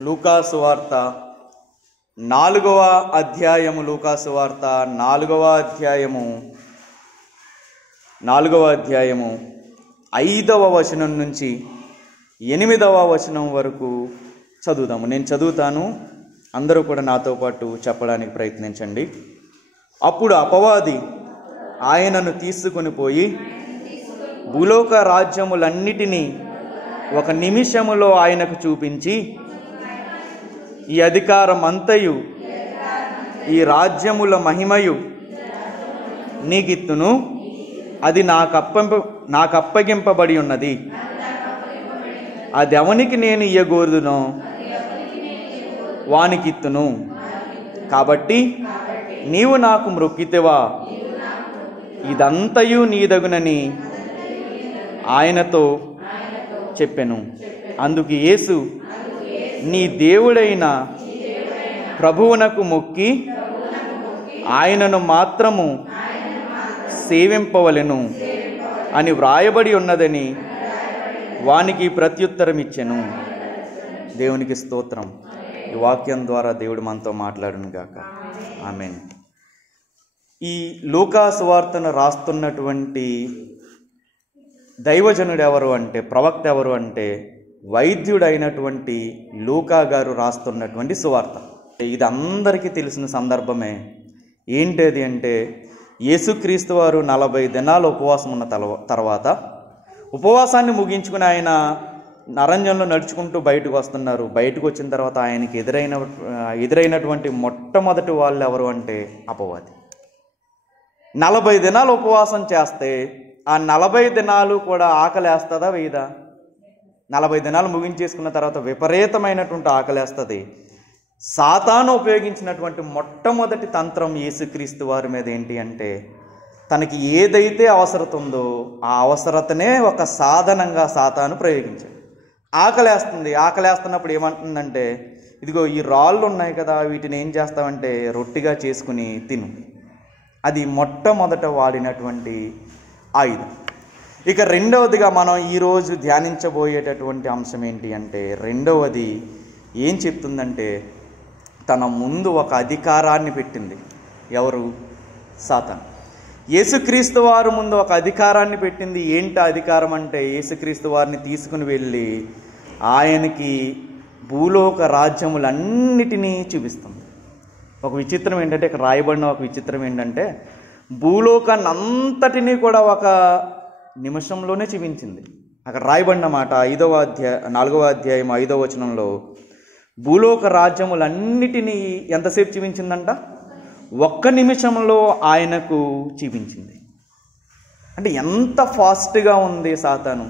లూకా సువార్త 4వ అధ్యాయము. లూకా సువార్త 4వ అధ్యాయము 5వ వచనం నుంచి 8వ వచనం వరకు చదువుదాము. నేను చదువుతాను, అందరూ కూడా నాతో పాటు చెప్పడానికి ప్రయత్నించండి. అప్పుడు అపవాది ఆయనను తీసుకొని పోయి భూలోక రాజ్యములన్నిటినీ ఒక నిమిషములో ఆయనకు చూపించి, ఈ అధికారం అంతయు ఈ రాజ్యముల మహిమయు నీకిత్తును, అది నాకు అప్పగింపబడి ఉన్నది, అది ఎవనికి నేను ఇయ్యగోరుదునో వానికిత్తును. కాబట్టి నీవు నాకు మ్రొక్కితివా, ఇదంతయు నీదగునని ఆయనతో చెప్పెను. అందుకు యేసు, నీ దేవుడైన ప్రభువునకు మొక్కి ఆయనను మాత్రము సేవింపవలెను అని వ్రాయబడి ఉన్నదని వానికి ప్రత్యుత్తరం ఇచ్చెను. దేవునికి స్తోత్రం. ఈ వాక్యం ద్వారా దేవుడు మనతో మాట్లాడును గాక. ఆమేన్. ఈ లూకా సువార్తను రాస్తున్నటువంటి దైవజనుడు ఎవరు అంటే, ప్రవక్త ఎవరు అంటే, వైద్యుడైనటువంటి లూకా గారు రాస్తున్నటువంటి సువార్త. ఇది అందరికీ తెలిసిన సందర్భమే. ఏంటది అంటే, యేసుక్రీస్తు వారు 40 దినాలు ఉపవాసం ఉన్న తర్వాత ఉపవాసాన్ని ముగించుకుని ఆయన అరణ్యంలో నడుచుకుంటూ బయటకు వస్తున్నారు. బయటకు వచ్చిన తర్వాత ఆయనకి ఎదురైనటువంటి మొట్టమొదటి వాళ్ళు ఎవరు అంటే అపవాది. 40 దినాలు ఉపవాసం చేస్తే ఆ 40 దినాలు కూడా ఆకలేస్తుందా వేయదా? 40 దినాలు ముగించేసుకున్న తర్వాత విపరీతమైనటువంటి ఆకలేస్తుంది. సాతాను ఉపయోగించినటువంటి మొట్టమొదటి తంత్రం యేసుక్రీస్తు వారి మీద ఏంటి అంటే, తనకి ఏదైతే అవసరత ఉందో ఆ అవసరతనే ఒక సాధనంగా సాతాను ప్రయోగించాడు. ఆకలేస్తున్నప్పుడు ఏమంటుందంటే, ఇదిగో ఈ రాళ్ళు ఉన్నాయి కదా, వీటిని ఏం చేస్తామంటే రొట్టిగా చేసుకుని తిను. అది మొట్టమొదట వాడినటువంటి ఆయుధం. ఇక రెండవదిగా మనం ఈరోజు ధ్యానించబోయేటటువంటి అంశం ఏంటి అంటే, రెండవది ఏం చెప్తుందంటే, తన ముందు ఒక అధికారాన్ని పెట్టింది. ఎవరు? సాతాను. యేసుక్రీస్తు వారు ముందు ఒక అధికారాన్ని పెట్టింది. ఏంటి అధికారం అంటే, యేసుక్రీస్తు వారిని తీసుకుని వెళ్ళి ఆయనకి భూలోక రాజ్యములన్నిటినీ చూపిస్తుంది. ఒక విచిత్రం ఏంటంటే, ఇక్కడ రాయబడిన ఒక విచిత్రం ఏంటంటే, భూలోకాన్ని అంతటినీ కూడా ఒక నిమిషంలోనే చూపించింది. అక్కడ రాయబడిన మాట 4వ అధ్యాయం 5వ వచనంలో, భూలోక రాజ్యములన్నిటినీ ఎంతసేపు చూపించిందంట? 1 నిమిషంలో ఆయనకు చూపించింది. అంటే ఎంత ఫాస్ట్గా ఉంది సాతాను.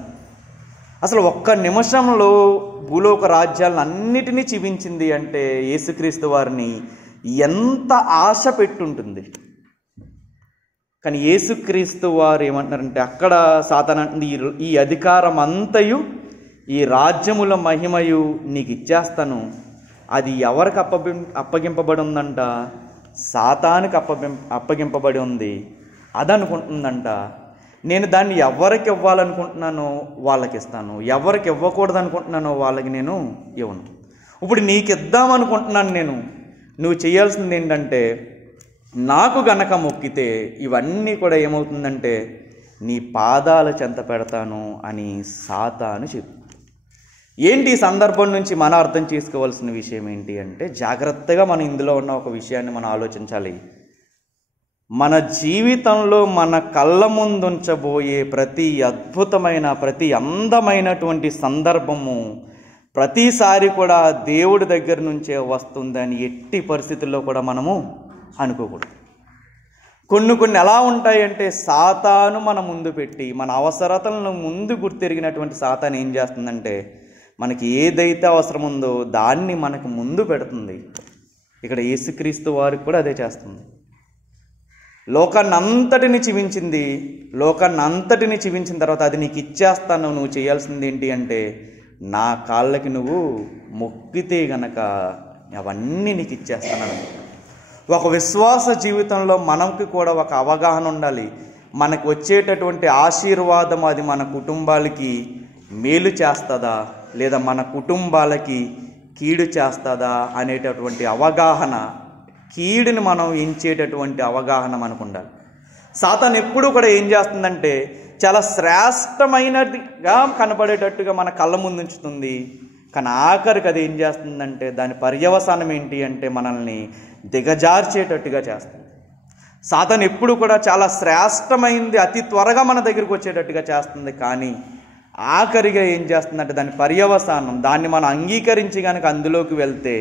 అసలు 1 నిమిషంలో భూలోక రాజ్యాలను అన్నిటినీ చూపించింది అంటే యేసుక్రీస్తు వారిని ఎంత ఆశ పెట్టుంటుంది. కానీ యేసుక్రీస్తు వారు ఏమంటున్నారంటే, అక్కడ సాతాను అంటుంది, ఈ అధికారం అంతయు ఈ రాజ్యముల మహిమయు నీకు ఇచ్చేస్తాను. అది ఎవరికి అప్పగింపబడి ఉందంట? సాతానుకి అప్పగింపబడి ఉంది. అదనుకుంటుందంట, నేను దాన్ని ఎవరికి ఇవ్వాలనుకుంటున్నానో వాళ్ళకి ఇస్తాను, ఎవరికి ఇవ్వకూడదు అనుకుంటున్నానో వాళ్ళకి నేను ఇవ్వను. ఇప్పుడు నీకు ఇద్దామనుకుంటున్నాను నేను, నువ్వు చేయాల్సింది ఏంటంటే, నాకు గనక మొక్కితే ఇవన్నీ కూడా ఏమవుతుందంటే నీ పాదాల చెంత పెడతాను అని సాతాను చెప్పు. ఏంటి ఈ సందర్భం నుంచి మనం అర్థం చేసుకోవాల్సిన విషయం ఏంటి అంటే, జాగ్రత్తగా మనం ఇందులో ఉన్న ఒక విషయాన్ని మనం ఆలోచించాలి. మన జీవితంలో మన కళ్ళ ముందుంచబోయే ప్రతి అద్భుతమైన, ప్రతి అందమైనటువంటి సందర్భము ప్రతిసారి కూడా దేవుడి దగ్గర నుంచే వస్తుందని ఎట్టి పరిస్థితుల్లో కూడా మనము అనుకోకూడదు. కొన్ని ఎలా ఉంటాయంటే, సాతాను మన ముందు పెట్టి మన అవసరతలను ముందు గుర్తెరిగినటువంటి సాతాను ఏం చేస్తుందంటే, మనకి ఏదైతే అవసరం ఉందో దాన్ని మనకు ముందు పెడుతుంది. ఇక్కడ యేసుక్రీస్తు వారికి కూడా అదే చేస్తుంది. లోకాన్ని అంతటిని చూపించింది. లోకాన్ని అంతటిని చూపించిన తర్వాత అది నీకు ఇచ్చేస్తాను, నువ్వు చేయాల్సింది ఏంటి అంటే, నా కాళ్ళకి నువ్వు మొక్కితే గనక అవన్నీ నీకు ఇచ్చేస్తాను. ఒక విశ్వాస జీవితంలో మనకి కూడా ఒక అవగాహన ఉండాలి. మనకు వచ్చేటటువంటి ఆశీర్వాదం అది మన కుటుంబాలకి మేలు చేస్తుందా, లేదా మన కుటుంబాలకి కీడు చేస్తుందా అనేటటువంటి అవగాహన, కీడుని మనం ఎంచేటటువంటి అవగాహన మనకు ఉండాలి. సాతాను ఎప్పుడూ కూడా ఏం చేస్తుందంటే చాలా శ్రేష్టమైనదిగా కనపడేటట్టుగా మన కళ్ళ ముందు ఉంచుతుంది. కానీ ఆఖరికి అది ఏం చేస్తుందంటే దాని పర్యవసానం ఏంటి అంటే మనల్ని దిగజార్చేటట్టుగా చేస్తుంది. సాతాను ఎప్పుడు కూడా చాలా శ్రేష్టమైంది అతి త్వరగా మన దగ్గరికి వచ్చేటట్టుగా చేస్తుంది. కానీ ఆఖరిగా ఏం చేస్తుందంటే దాని పర్యవసానం, దాన్ని మనం అంగీకరించి కనుక అందులోకి వెళ్తే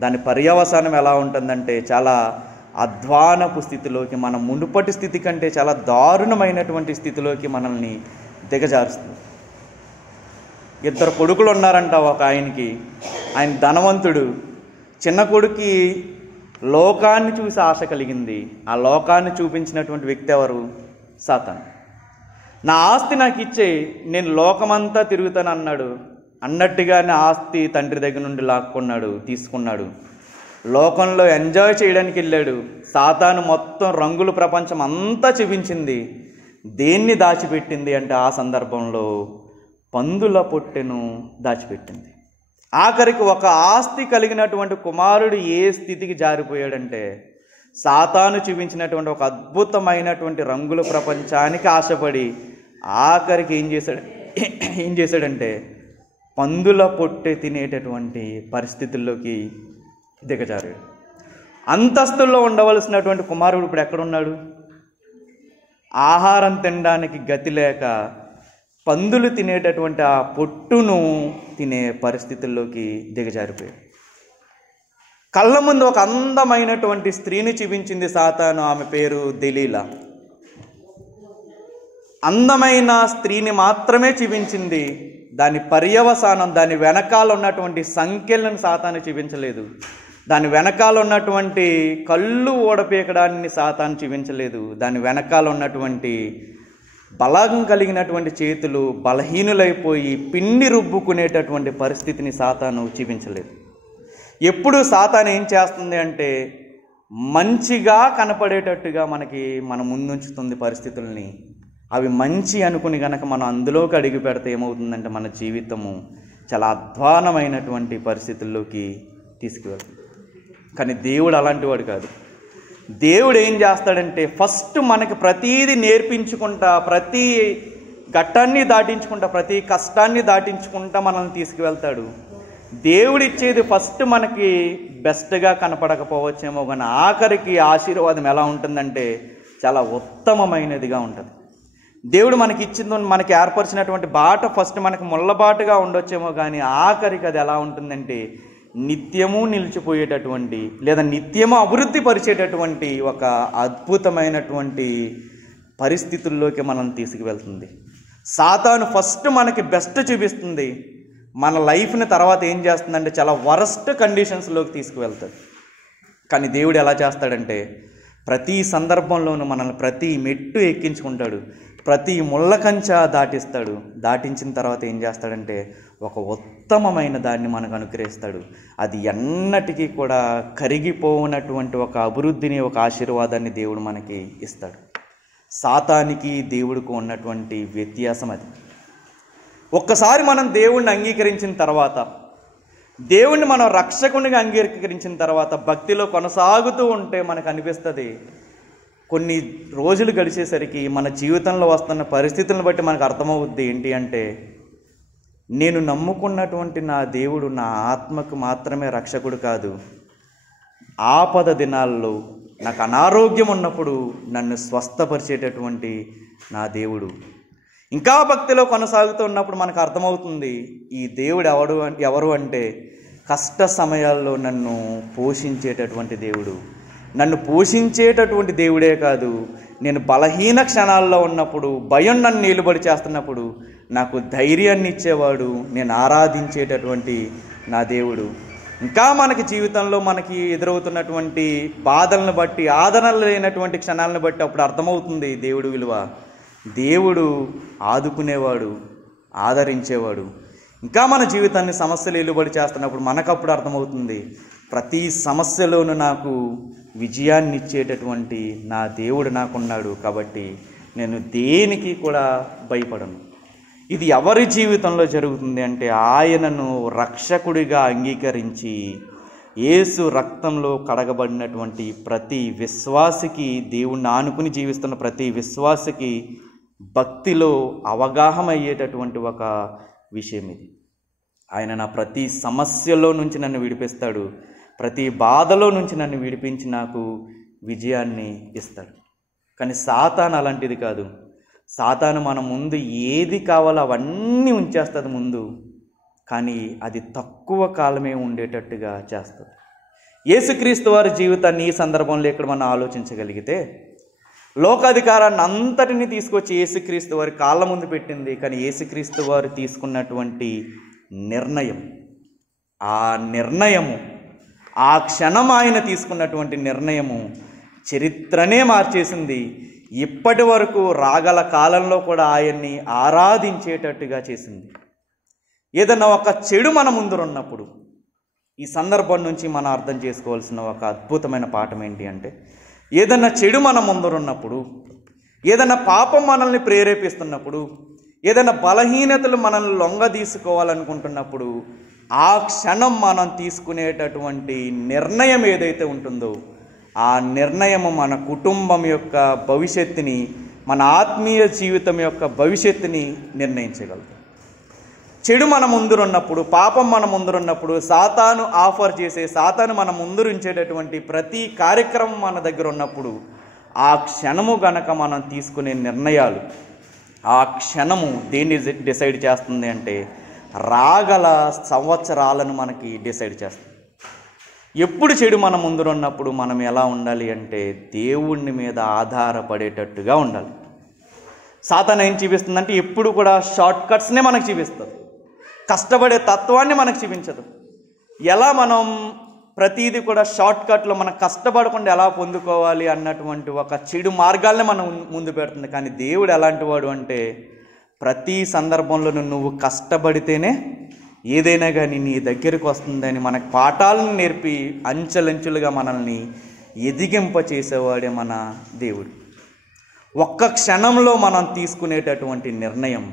దాని పర్యవసానం ఎలా ఉంటుందంటే చాలా అధ్వానపు స్థితిలోకి, మన మునుపటి స్థితి కంటే చాలా దారుణమైనటువంటి స్థితిలోకి మనల్ని దిగజారుస్తుంది. 2 కొడుకులు ఉన్నారంట ఒక ఆయనకి. ఆయన ధనవంతుడు. చిన్న కొడుక్కి లోకాన్ని చూసి ఆశ కలిగింది. ఆ లోకాన్ని చూపించినటువంటి వ్యక్తి ఎవరు? సాతాను. నా ఆస్తి నాకు ఇచ్చే, నేను లోకమంతా తిరుగుతాను అన్నాడు. అన్నట్టుగానే ఆస్తి తండ్రి దగ్గర నుండి లాక్కున్నాడు, తీసుకున్నాడు. లోకంలో ఎంజాయ్ చేయడానికి వెళ్ళాడు. సాతాను మొత్తం రంగుల ప్రపంచం అంతా చూపించింది. దేన్ని దాచిపెట్టింది అంటే ఆ సందర్భంలో పందుల పొట్టెను దాచిపెట్టింది. ఆఖరికి ఒక ఆస్తి కలిగినటువంటి కుమారుడు ఏ స్థితికి జారిపోయాడంటే సాతాను చూపించినటువంటి ఒక అద్భుతమైనటువంటి రంగుల ప్రపంచానికి ఆశపడి ఆఖరికి ఏం చేశాడంటే పందుల పొట్టె తినేటటువంటి పరిస్థితుల్లోకి దిగజారాడు. అంతస్తుల్లో ఉండవలసినటువంటి కుమారుడు ఇప్పుడు ఎక్కడున్నాడు? ఆహారం తినడానికి గతి లేక పందులు తినేటటువంటి ఆ పొట్టును తినే పరిస్థితుల్లోకి దిగజారిపోయాడు. కళ్ళ ముందు ఒక అందమైనటువంటి స్త్రీని చూపించింది సాతాను. ఆమె పేరు దెలీలా. అందమైన స్త్రీని మాత్రమే చూపించింది. దాని పర్యవసానం, దాని వెనకాల ఉన్నటువంటి సంఖ్యలను సాతాను చూపించలేదు. దాని వెనకాల ఉన్నటువంటి కళ్ళు ఓడపీకడాన్ని సాతాను చూపించలేదు. దాని వెనకాల ఉన్నటువంటి బలం కలిగినటువంటి చేతులు బలహీనులైపోయి పిండి రుబ్బుకునేటటువంటి పరిస్థితిని సాతాను చూపించలేదు. ఎప్పుడు సాతాను ఏం చేస్తుంది అంటే మంచిగా కనపడేటట్టుగా మన ముందుంచుతుంది పరిస్థితుల్ని. అవి మంచి అనుకుని కనుక మనం అందులోకి అడిగి పెడితే ఏమవుతుందంటే మన జీవితము చాలా అధ్వానమైనటువంటి పరిస్థితుల్లోకి తీసుకువెళ్తుంది. కానీ దేవుడు అలాంటి వాడు కాదు. దేవుడు ఏం చేస్తాడంటే ఫస్ట్ మనకి ప్రతీది నేర్పించుకుంటా, ప్రతి ఘట్టాన్ని దాటించుకుంటా, ప్రతి కష్టాన్ని దాటించుకుంటా మనల్ని తీసుకువెళ్తాడు. దేవుడిచ్చేది ఫస్ట్ మనకి బెస్ట్గా కనపడకపోవచ్చేమో, కానీ ఆఖరికి ఆశీర్వాదం ఎలా ఉంటుందంటే చాలా ఉత్తమమైనదిగా ఉంటుంది. దేవుడు మనకి ఇచ్చింది, మనకి ఏర్పరిచినటువంటి బాట ఫస్ట్ మనకి ముళ్ళబాటుగా ఉండొచ్చేమో, కానీ ఆఖరికి అది ఎలా ఉంటుందంటే నిత్యము నిలిచిపోయేటటువంటి లేదా నిత్యము అభివృద్ధి పరిచేటటువంటి ఒక అద్భుతమైనటువంటి పరిస్థితుల్లోకి మనం తీసుకువెళ్తుంది. సాతాను ఫస్ట్ మనకి బెస్ట్ చూపిస్తుంది. మన లైఫ్ని తర్వాత ఏం చేస్తుందంటే చాలా వరస్ట్ కండిషన్స్లోకి తీసుకువెళ్తాడు. కానీ దేవుడు ఎలా చేస్తాడంటే ప్రతి సందర్భంలోనూ మనల్ని ప్రతి మెట్టు ఎక్కించుకుంటాడు, ప్రతి ముళ్ళ కంచా దాటిస్తాడు. దాటించిన తర్వాత ఏం చేస్తాడంటే ఒక ఉత్తమమైన దాన్ని మనకు అనుగ్రహిస్తాడు. అది ఎన్నటికీ కూడా కరిగిపోనటువంటి ఒక అభివృద్ధిని, ఒక ఆశీర్వాదాన్ని దేవుడు మనకి ఇస్తాడు. సాతానికి దేవుడికి ఉన్నటువంటి వ్యత్యాసం అది. ఒక్కసారి మనం దేవుణ్ణి అంగీకరించిన తర్వాత, దేవుణ్ణి మనం రక్షకునిగా అంగీకరించిన తర్వాత భక్తిలో కొనసాగుతూ ఉంటే మనకు అనిపిస్తుంది, కొన్ని రోజులు గడిచేసరికి మన జీవితంలో వస్తున్న పరిస్థితులను బట్టి మనకు అర్థమవుద్ది ఏంటి అంటే నేను నమ్ముకున్నటువంటి నా దేవుడు నా ఆత్మకు మాత్రమే రక్షకుడు కాదు. ఆపద దినాల్లో నాకు అనారోగ్యం ఉన్నప్పుడు నన్ను స్వస్థపరిచేటటువంటి నా దేవుడు. ఇంకా భక్తిలో కొనసాగుతూ ఉన్నప్పుడు మనకు అర్థమవుతుంది ఈ దేవుడు ఎవరు అంటే కష్ట సమయాల్లో నన్ను పోషించేటటువంటి దేవుడు. నన్ను పోషించేటటువంటి దేవుడే కాదు, నేను బలహీన క్షణాల్లో ఉన్నప్పుడు, భయం నన్ను నిలబడి చేస్తున్నప్పుడు నాకు ధైర్యాన్ని ఇచ్చేవాడు, నేను ఆరాధించేటటువంటి నా దేవుడు. ఇంకా మనకి జీవితంలో మనకి ఎదురవుతున్నటువంటి బాధలను బట్టి, ఆదరణ లేనటువంటి క్షణాలను బట్టి అప్పుడు అర్థమవుతుంది దేవుడు విలువ. దేవుడు ఆదుకునేవాడు, ఆదరించేవాడు. ఇంకా మన జీవితాన్ని సమస్యలు ఎలుబడి చేస్తున్నప్పుడు మనకప్పుడు అర్థమవుతుంది ప్రతి సమస్యలోనూ నాకు విజయాన్ని ఇచ్చేటటువంటి నా దేవుడు నాకున్నాడు, కాబట్టి నేను దేనికి కూడా భయపడను. ఇది ఎవరి జీవితంలో జరుగుతుంది అంటే ఆయనను రక్షకుడిగా అంగీకరించి యేసు రక్తంలో కడగబడినటువంటి ప్రతి విశ్వాసికి, దేవుణ్ణి ఆనుకుని జీవిస్తున్న ప్రతి విశ్వాసికి భక్తిలో అవగాహన అయ్యేటటువంటి ఒక విషయం ఇది. ఆయన నా ప్రతి సమస్యలో నుంచి నన్ను విడిపిస్తాడు, ప్రతి బాధలో నుంచి నన్ను విడిపించి నాకు విజయాన్ని ఇస్తాడు. కానీ సాతాను అలాంటిది కాదు. సాతాను మన ముందు ఏది కావాలో అవన్నీ ఉంచేస్తుంది ముందు, కానీ అది తక్కువ కాలమే ఉండేటట్టుగా చేస్తుంది. యేసుక్రీస్తు వారి జీవితాన్ని ఈ సందర్భంలో ఇక్కడ మనం ఆలోచించగలిగితే, లోకాధికారాన్ని అంతటిని తీసుకొచ్చి యేసుక్రీస్తు వారి కాళ్ళ ముందు పెట్టింది. కానీ యేసుక్రీస్తు వారు తీసుకున్నటువంటి నిర్ణయం, ఆ నిర్ణయము, ఆ క్షణం ఆయన తీసుకున్నటువంటి నిర్ణయము చరిత్రనే మార్చేసింది. ఇప్పటి వరకు రాగల కాలంలో కూడా ఆయన్ని ఆరాధించేటట్టుగా చేసింది. ఏదన్నా ఒక చెడు మన ముందురున్నప్పుడు, ఈ సందర్భం నుంచి మనం అర్థం చేసుకోవాల్సిన ఒక అద్భుతమైన పాఠం ఏంటి అంటే, ఏదన్నా చెడు మన ముందురున్నప్పుడు, ఏదన్నా పాపం మనల్ని ప్రేరేపిస్తున్నప్పుడు, ఏదైనా బలహీనతలు మనల్ని లొంగ తీసుకోవాలనుకుంటున్నప్పుడు, ఆ క్షణం మనం తీసుకునేటటువంటి నిర్ణయం ఏదైతే ఉంటుందో, ఆ నిర్ణయము మన కుటుంబం యొక్క భవిష్యత్తుని, మన ఆత్మీయ జీవితం యొక్క భవిష్యత్తుని నిర్ణయించగలదు. చెడు మన ముందురున్నప్పుడు, పాపం మన ముందురున్నప్పుడు, సాతాను ఆఫర్ చేసే, సాతాను మన ముందురుంచేటటువంటి ప్రతి కార్యక్రమం మన దగ్గర ఉన్నప్పుడు, ఆ క్షణము గనక మనం తీసుకునే నిర్ణయాలు, ఆ క్షణము దేన్ని డిసైడ్ చేస్తుంది అంటే రాగల సంవత్సరాలను మనకి డిసైడ్ చేస్తుంది. ఎప్పుడు చెడు మన ముందురున్నప్పుడు మనం ఎలా ఉండాలి అంటే దేవుణ్ణి మీద ఆధారపడేటట్టుగా ఉండాలి. సాతాను ఏం చూపిస్తుందంటే ఎప్పుడు కూడా షార్ట్ కట్స్నే మనకు చూపిస్తుంది, కష్టపడే తత్వాన్ని మనకు చూపించదు. ఎలా మనం ప్రతీది కూడా షార్ట్ కట్లో మనం కష్టపడకుండా ఎలా పొందుకోవాలి అన్నటువంటి ఒక చెడు మార్గాల్ని మనం ముందు పెడుతుంది. కానీ దేవుడు ఎలాంటి వాడు అంటే ప్రతి సందర్భంలోనూ నువ్వు కష్టపడితేనే ఏదైనా కానీ నీ దగ్గరికి వస్తుందని మనకు పాఠాలను నేర్పి అంచెలంచులుగా మనల్ని ఎదిగింపచేసేవాడే మన దేవుడు. ఒక్క క్షణంలో మనం తీసుకునేటటువంటి నిర్ణయం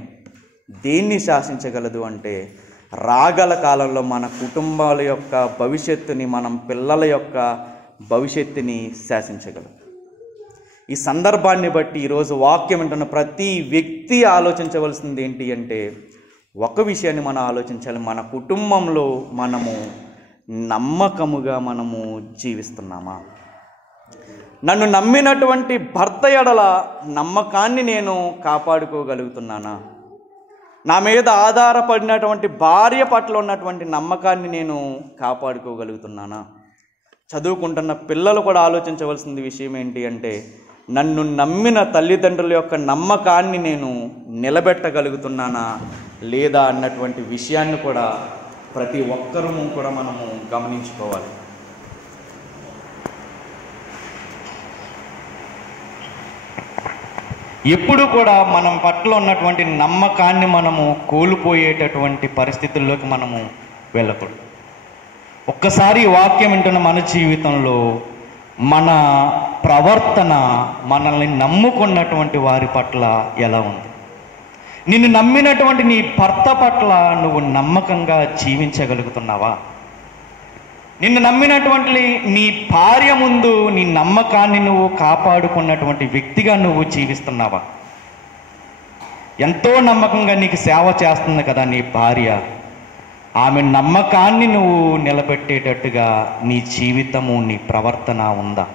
దేన్ని శాసించగలదు అంటే రాగల కాలంలో మన కుటుంబాల యొక్క భవిష్యత్తుని, మనం పిల్లల యొక్క భవిష్యత్తుని శాసించగలదు. ఈ సందర్భాన్ని బట్టి ఈరోజు వాక్యం వింటున్న ప్రతి వ్యక్తి ఆలోచించవలసింది ఏంటి అంటే ఒక విషయాన్ని మనం ఆలోచించాలి. మన కుటుంబంలో మనము నమ్మకముగా మనము జీవిస్తున్నామా? నన్ను నమ్మినటువంటి భర్త ఎడల నమ్మకాన్ని నేను కాపాడుకోగలుగుతున్నానా? నా మీద ఆధారపడినటువంటి భార్య పట్ల ఉన్నటువంటి నమ్మకాన్ని నేను కాపాడుకోగలుగుతున్నానా? చదువుకుంటున్న పిల్లలు కూడా ఆలోచించవలసిన విషయం ఏంటి అంటే నన్ను నమ్మిన తల్లిదండ్రుల యొక్క నమ్మకాన్ని నేను నిలబెట్టగలుగుతున్నానా లేదా అన్నటువంటి విషయాన్ని కూడా ప్రతి ఒక్కరూ కూడా మనము గమనించుకోవాలి. ఎప్పుడు కూడా మనం పట్ల ఉన్నటువంటి నమ్మకాన్ని మనము కోల్పోయేటటువంటి పరిస్థితుల్లోకి మనము వెళ్ళకూడదు. ఒక్కసారి వాక్యం వింటున్న మన జీవితంలో మన ప్రవర్తన మనల్ని నమ్ముకున్నటువంటి వారి పట్ల ఎలా ఉంది? నిన్ను నమ్మినటువంటి నీ భర్త పట్ల నువ్వు నమ్మకంగా జీవించగలుగుతున్నావా? నిన్ను నమ్మినటువంటి నీ భార్య ముందు నీ నమ్మకాన్ని నువ్వు కాపాడుకున్నటువంటి వ్యక్తిగా నువ్వు జీవిస్తున్నావా? ఎంతో నమ్మకంగా నీకు సేవ చేస్తుంది కదా నీ భార్య, ఆమె నమ్మకాన్ని నువ్వు నిలబెట్టేటట్టుగా నీ జీవితము, నీ ప్రవర్తన ఉందా?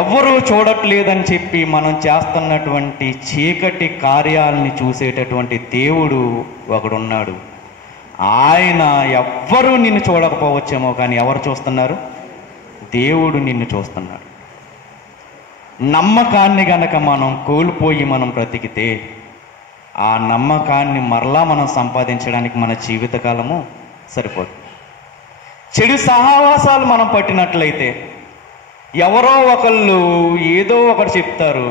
ఎవ్వరూ చూడట్లేదని చెప్పి మనం చేస్తున్నటువంటి చీకటి కార్యాలని చూసేటటువంటి దేవుడు ఒకడున్నాడు. ఆయన ఎవ్వరూ నిన్ను చూడకపోవచ్చేమో, కానీ ఎవరు చూస్తున్నారు? దేవుడు నిన్ను చూస్తున్నాడు. నమ్మకాన్ని గనక మనం కోల్పోయి మనం బ్రతికితే ఆ నమ్మకాన్ని మరలా మనం సంపాదించడానికి మన జీవితకాలము సరిపోదు. చెడు సహవాసాలు మనం పట్టినట్లయితే ఎవరో ఒకళ్ళు ఏదో ఒకటి చెప్తారు,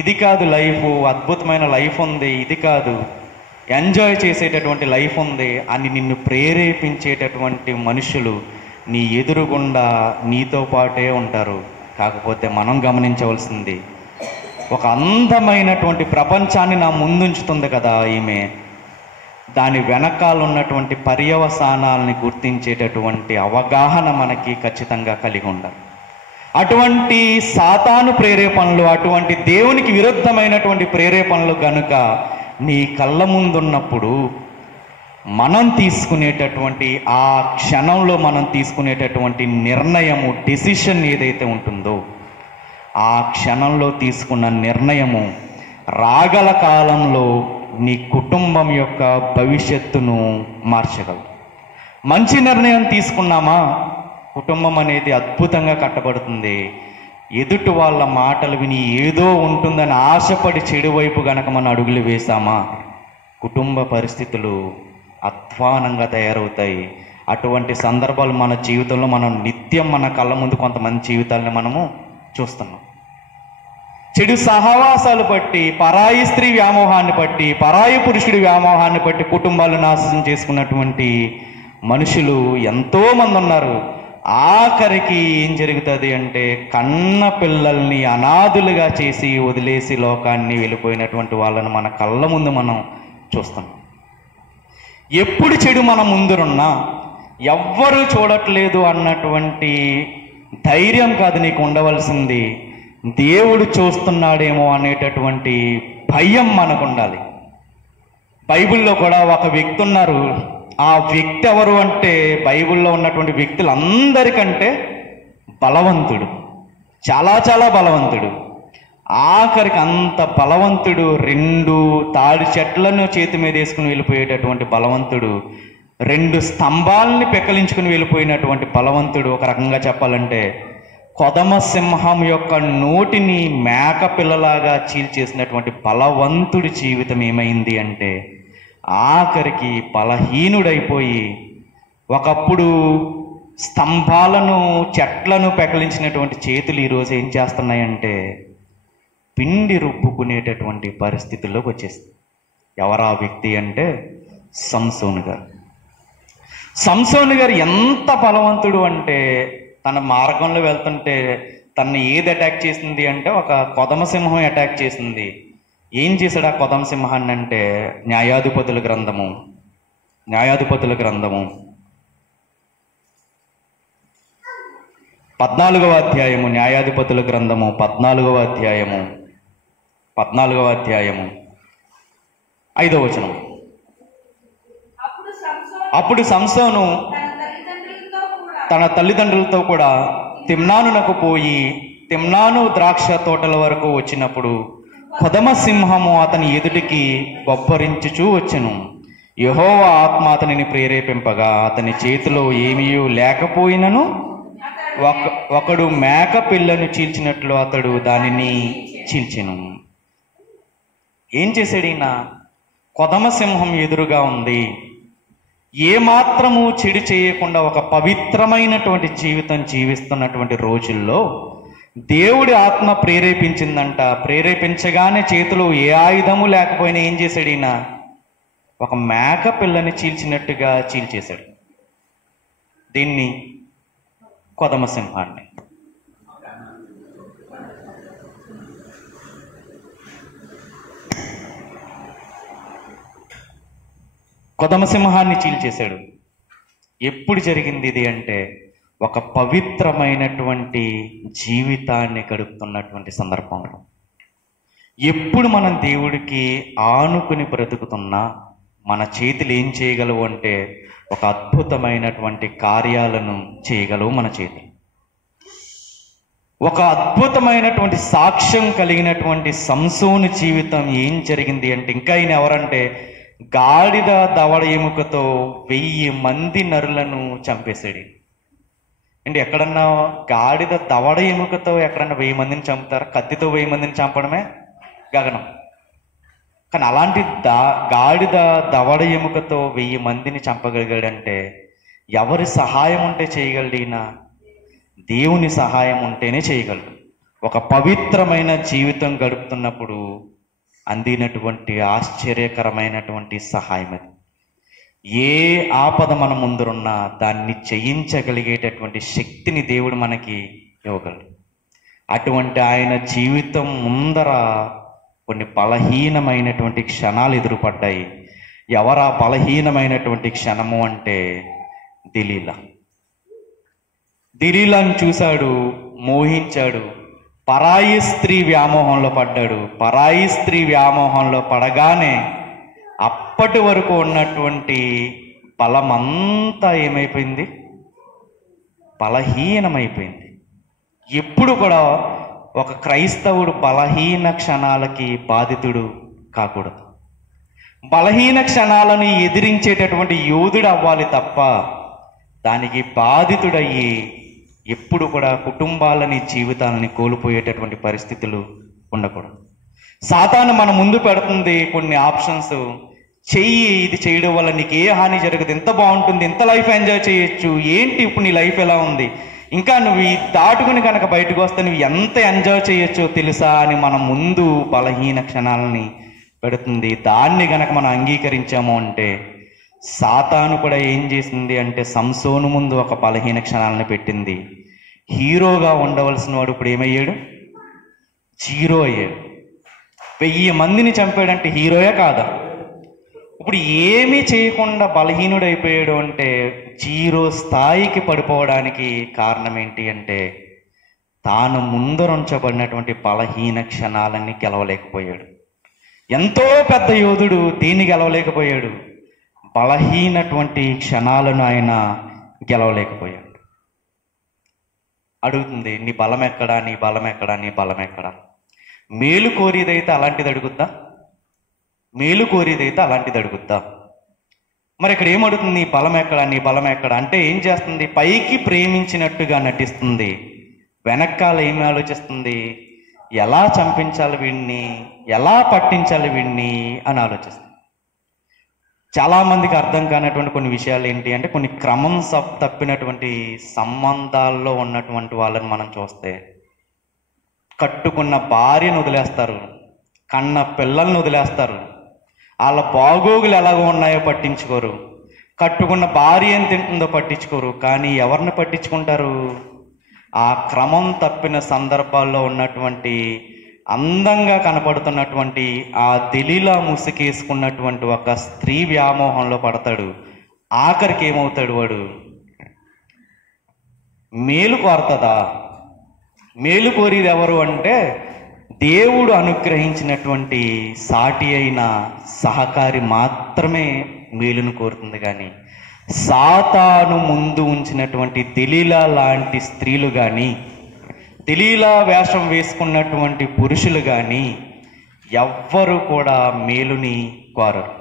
ఇది కాదు లైఫ్, అద్భుతమైన లైఫ్ ఉంది, ఇది కాదు ఎంజాయ్ చేసేటటువంటి లైఫ్ ఉంది అని నిన్ను ప్రేరేపించేటటువంటి మనుషులు నీ ఎదురుగుండా నీతో పాటే ఉంటారు. కాకపోతే మనం గమనించవలసింది ఒక అందమైనటువంటి ప్రపంచాన్ని నా ముందుంచుతుంది కదా ఈమె. దాని వెనకాల ఉన్నటువంటి పర్యవసానాలని గుర్తించేటటువంటి అవగాహన మనకి ఖచ్చితంగా కలిగి ఉండాలి. అటువంటి సాతాను ప్రేరేపణలు, అటువంటి దేవునికి విరుద్ధమైనటువంటి ప్రేరేపణలు గనుక నీ కళ్ళ ముందున్నప్పుడు మనం తీసుకునేటటువంటి ఆ క్షణంలో మనం తీసుకునేటటువంటి నిర్ణయము, డెసిషన్ ఏదైతే ఉంటుందో ఆ క్షణంలో తీసుకున్న నిర్ణయము రాగల కాలంలో నీ కుటుంబం యొక్క భవిష్యత్తును మార్చగలదు. మంచి నిర్ణయం తీసుకున్నామా కుటుంబం అనేది అద్భుతంగా కట్టబడుతుంది. ఎదుటి వాళ్ళ మాటలు విని ఏదో ఉంటుందని ఆశపడి చెడు వైపు గనక మనం అడుగులు వేసామా కుటుంబ పరిస్థితులు అధ్వానంగా తయారవుతాయి. అటువంటి సందర్భాలు మన జీవితంలో మనం నిత్యం మన కళ్ళ ముందు కొంతమంది జీవితాలని మనము చూస్తున్నాం. చెడు సహవాసాలు బట్టి, పరాయి స్త్రీ వ్యామోహాన్ని బట్టి, పరాయి పురుషుడి వ్యామోహాన్ని బట్టి కుటుంబాలు నాశనం చేసుకున్నటువంటి మనుషులు ఎంతోమంది ఉన్నారు. ఆఖరికి ఏం జరుగుతుంది అంటే కన్న పిల్లల్ని అనాథులుగా చేసి వదిలేసి లోకాన్ని వెళ్ళిపోయినటువంటి వాళ్ళని మన కళ్ళ ముందు మనం చూస్తున్నాం. ఎప్పుడు చెడు మన ముందురున్నా ఎవ్వరూ చూడట్లేదు అన్నటువంటి ధైర్యం కాదు నీకు ఉండవలసింది, దేవుడు చూస్తున్నాడేమో అనేటటువంటి భయం మనకు ఉండాలి. బైబిల్లో కూడా ఒక వ్యక్తి ఉన్నారు. ఆ వ్యక్తి ఎవరు అంటే బైబిల్లో ఉన్నటువంటి వ్యక్తులందరికంటే బలవంతుడు, చాలా చాలా బలవంతుడు. ఆఖరికి అంత బలవంతుడు 2 తాడి చెట్లను చేతి మీద వేసుకుని వెళ్ళిపోయేటటువంటి బలవంతుడు, 2 స్తంభాలని పెక్కలించుకుని వెళ్ళిపోయినటువంటి బలవంతుడు. ఒక రకంగా చెప్పాలంటే కొదమ సింహం యొక్క నోటిని మేక పిల్లలాగా చీల్చేసినటువంటి బలవంతుడి జీవితం ఏమైంది అంటే ఆఖరికి బలహీనుడైపోయి, ఒకప్పుడు స్తంభాలను చెట్లను పెకలించినటువంటి చేతులు ఈరోజు ఏం చేస్తున్నాయంటే పిండి రుబ్బుకునేటటువంటి పరిస్థితుల్లోకి వచ్చేస్తుంది. ఎవరా వ్యక్తి అంటే సంసోను గారు. సంసోను గారు ఎంత బలవంతుడు అంటే తన మార్గంలో వెళ్తుంటే తనని ఏది అటాక్ చేసింది అంటే ఒక కొదమ సింహం అటాక్ చేసింది. ఏం చేశాడు ఆ కొదమ సింహాన్ని అంటే న్యాయాధిపతుల గ్రంథము 14వ అధ్యాయము, న్యాయాధిపతుల గ్రంథము 14వ అధ్యాయము 5వ వచనం. అప్పుడు సంసోను తన తల్లిదండ్రులతో కూడా తిమ్నానునకు పోయి తిమ్నాను ద్రాక్ష తోటల వరకు వచ్చినప్పుడు కొదమ సింహము అతని ఎదుటికి బొబ్బరించుచూ వచ్చెను. యెహోవా ఆత్మ అతనిని ప్రేరేపింపగా అతని చేతిలో ఏమీ లేకపోయినను ఒకడు మేక పిల్లను చీల్చినట్లు అతడు దానిని చీల్చెను. ఏం చేశాడు ఈయన? కొదమ సింహం ఎదురుగా ఉంది, ఏమాత్రము చెడు చేయకుండా ఒక పవిత్రమైనటువంటి జీవితం జీవిస్తున్నటువంటి రోజుల్లో దేవుడి ఆత్మ ప్రేరేపించిందంట. ప్రేరేపించగానే చేతిలో ఏ ఆయుధము లేకపోయినా ఏం చేశాడు ఈయన? ఒక మేక పిల్లని చీల్చినట్టుగా చీల్చేశాడు. దీన్ని కొదమ సింహాన్ని. కొదమ సింహాన్ని చీల్చేశాడు. ఎప్పుడు జరిగింది ఇది అంటే ఒక పవిత్రమైనటువంటి జీవితాన్ని గడుపుతున్నటువంటి సందర్భంలో. ఎప్పుడు మనం దేవుడికి ఆనుకుని బ్రతుకుతున్నా మన చేతులు ఏం చేయగలవు అంటే ఒక అద్భుతమైనటువంటి కార్యాలను చేయగలవు మన చేతులు. ఒక అద్భుతమైనటువంటి సాక్ష్యం కలిగినటువంటి సంసోను జీవితం ఏం జరిగింది అంటే ఇంకా ఆయన ఎవరంటే గాడిద దవడ ఎముకతో 1000 మంది నరులను చంపేశాడు. అంటే ఎక్కడన్నా గాడిద దవడ ఎముకతో ఎక్కడన్నా 1000 మందిని చంపుతారు? కత్తితో 1000 మందిని చంపడమే గగనం. కానీ అలాంటి గాడిద దవడ ఎముకతో 1000 మందిని చంపగలిగాడంటే ఎవరి సహాయం ఉంటే చేయగలడు ఈయన? దేవుని సహాయం ఉంటేనే చేయగలడు. ఒక పవిత్రమైన జీవితం గడుపుతున్నప్పుడు అందినటువంటి ఆశ్చర్యకరమైనటువంటి సహాయం అది. ఏ ఆపద మన ముందురున్నా దాన్ని జయించగలిగేటటువంటి శక్తిని దేవుడు మనకి ఇవ్వగలడు. అటువంటి ఆయన జీవితం ముందర కొన్ని బలహీనమైనటువంటి క్షణాలు ఎదురుపడ్డాయి. ఎవరా బలహీనమైనటువంటి క్షణము అంటే దిలీలాను చూశాడు, మోహించాడు, పరాయి స్త్రీ వ్యామోహంలో పడ్డాడు. పరాయి స్త్రీ వ్యామోహంలో పడగానే అప్పటి వరకు ఉన్నటువంటి బలమంతా ఏమైపోయింది? బలహీనమైపోయింది. ఎప్పుడు కూడా ఒక క్రైస్తవుడు బలహీన క్షణాలకి బాధితుడు కాకూడదు. బలహీన క్షణాలను ఎదిరించేటటువంటి యోధుడు అవ్వాలి తప్ప దానికి బాధితుడయ్యి ఎప్పుడు కూడా కుటుంబాలని, జీవితాలని కోల్పోయేటటువంటి పరిస్థితులు ఉండకూడదు. సాతాను మన ముందు పెడుతుంది కొన్ని ఆప్షన్స్. చెయ్యి, ఇది చేయడం వల్ల నీకు ఏ హాని జరగదు, ఎంత బాగుంటుంది, ఎంత లైఫ్ ఎంజాయ్ చేయొచ్చు, ఏంటి ఇప్పుడు నీ లైఫ్ ఎలా ఉంది, ఇంకా నువ్వు ఈ దాటుకుని కనుక బయటకు వస్తే నువ్వు ఎంత ఎంజాయ్ చేయొచ్చో తెలుసా అని మన ముందు బలహీన క్షణాలని పెడుతుంది. దాన్ని గనక మనం అంగీకరించాము అంటే, సాతాను కూడా ఏం చేసింది అంటే సంసోను ముందు ఒక బలహీన క్షణాలను పెట్టింది. హీరోగా ఉండవలసిన వాడు ఇప్పుడు ఏమయ్యాడు? జీరో అయ్యాడు. 1000 మందిని చంపాడంటే హీరోయే కాదా? ఇప్పుడు ఏమీ చేయకుండా బలహీనుడైపోయాడు అంటే జీరో స్థాయికి పడిపోవడానికి కారణం ఏంటి అంటే తాను ముందరుంచబడినటువంటి బలహీన క్షణాలన్నీ గెలవలేకపోయాడు. ఎంతో పెద్ద యోధుడు దీన్ని గెలవలేకపోయాడు. బలహీనటువంటి క్షణాలను ఆయన గెలవలేకపోయాడు. అడుగుతుంది, నీ బలం ఎక్కడా, నీ బలం ఎక్కడా, నీ బలం ఎక్కడా? మేలు కోరేదైతే అలాంటిది అడుగుద్దా? మేలు కోరేదైతే అలాంటిది అడుగుద్దా? మరి ఇక్కడ ఏమడుగుతుంది? నీ బలం ఎక్కడా, నీ బలం ఎక్కడా అంటే ఏం చేస్తుంది? పైకి ప్రేమించినట్టుగా నటిస్తుంది, వెనకాల ఏమి ఆలోచిస్తుంది? ఎలా చంపించాలి వీడిని, ఎలా పట్టించాలి వీడిని అని ఆలోచిస్తుంది. చాలామందికి అర్థం కానటువంటి కొన్ని విషయాలు ఏంటి అంటే, కొన్ని క్రమం తప్పినటువంటి సంబంధాల్లో ఉన్నటువంటి వాళ్ళని మనం చూస్తే కట్టుకున్న భార్యను వదిలేస్తారు, కన్న పిల్లల్ని వదిలేస్తారు, వాళ్ళ బాగోగులు ఎలాగో ఉన్నాయో పట్టించుకోరు, కట్టుకున్న భార్య ఏం తింటుందో పట్టించుకోరు. కానీ ఎవరిని పట్టించుకుంటారు? ఆ క్రమం తప్పిన సందర్భాల్లో ఉన్నటువంటి అందంగా కనపడుతున్నటువంటి ఆ దెలీలా ముసుకేసుకున్నటువంటి ఒక స్త్రీ వ్యామోహంలో పడతాడు. ఆఖరికి ఏమవుతాడు? వాడు మేలు కోరుతుందా? మేలు కోరేది ఎవరు అంటే దేవుడు అనుగ్రహించినటువంటి సాటి అయిన సహకారి మాత్రమే మేలును కోరుతుంది. కానీ సాతాను ముందు ఉంచినటువంటి దెలీలా లాంటి స్త్రీలు కానీ, దెలీలా వేషం వేసుకున్నటువంటి పురుషులు కానీ ఎవ్వరు కూడా మేలుని కోరరు.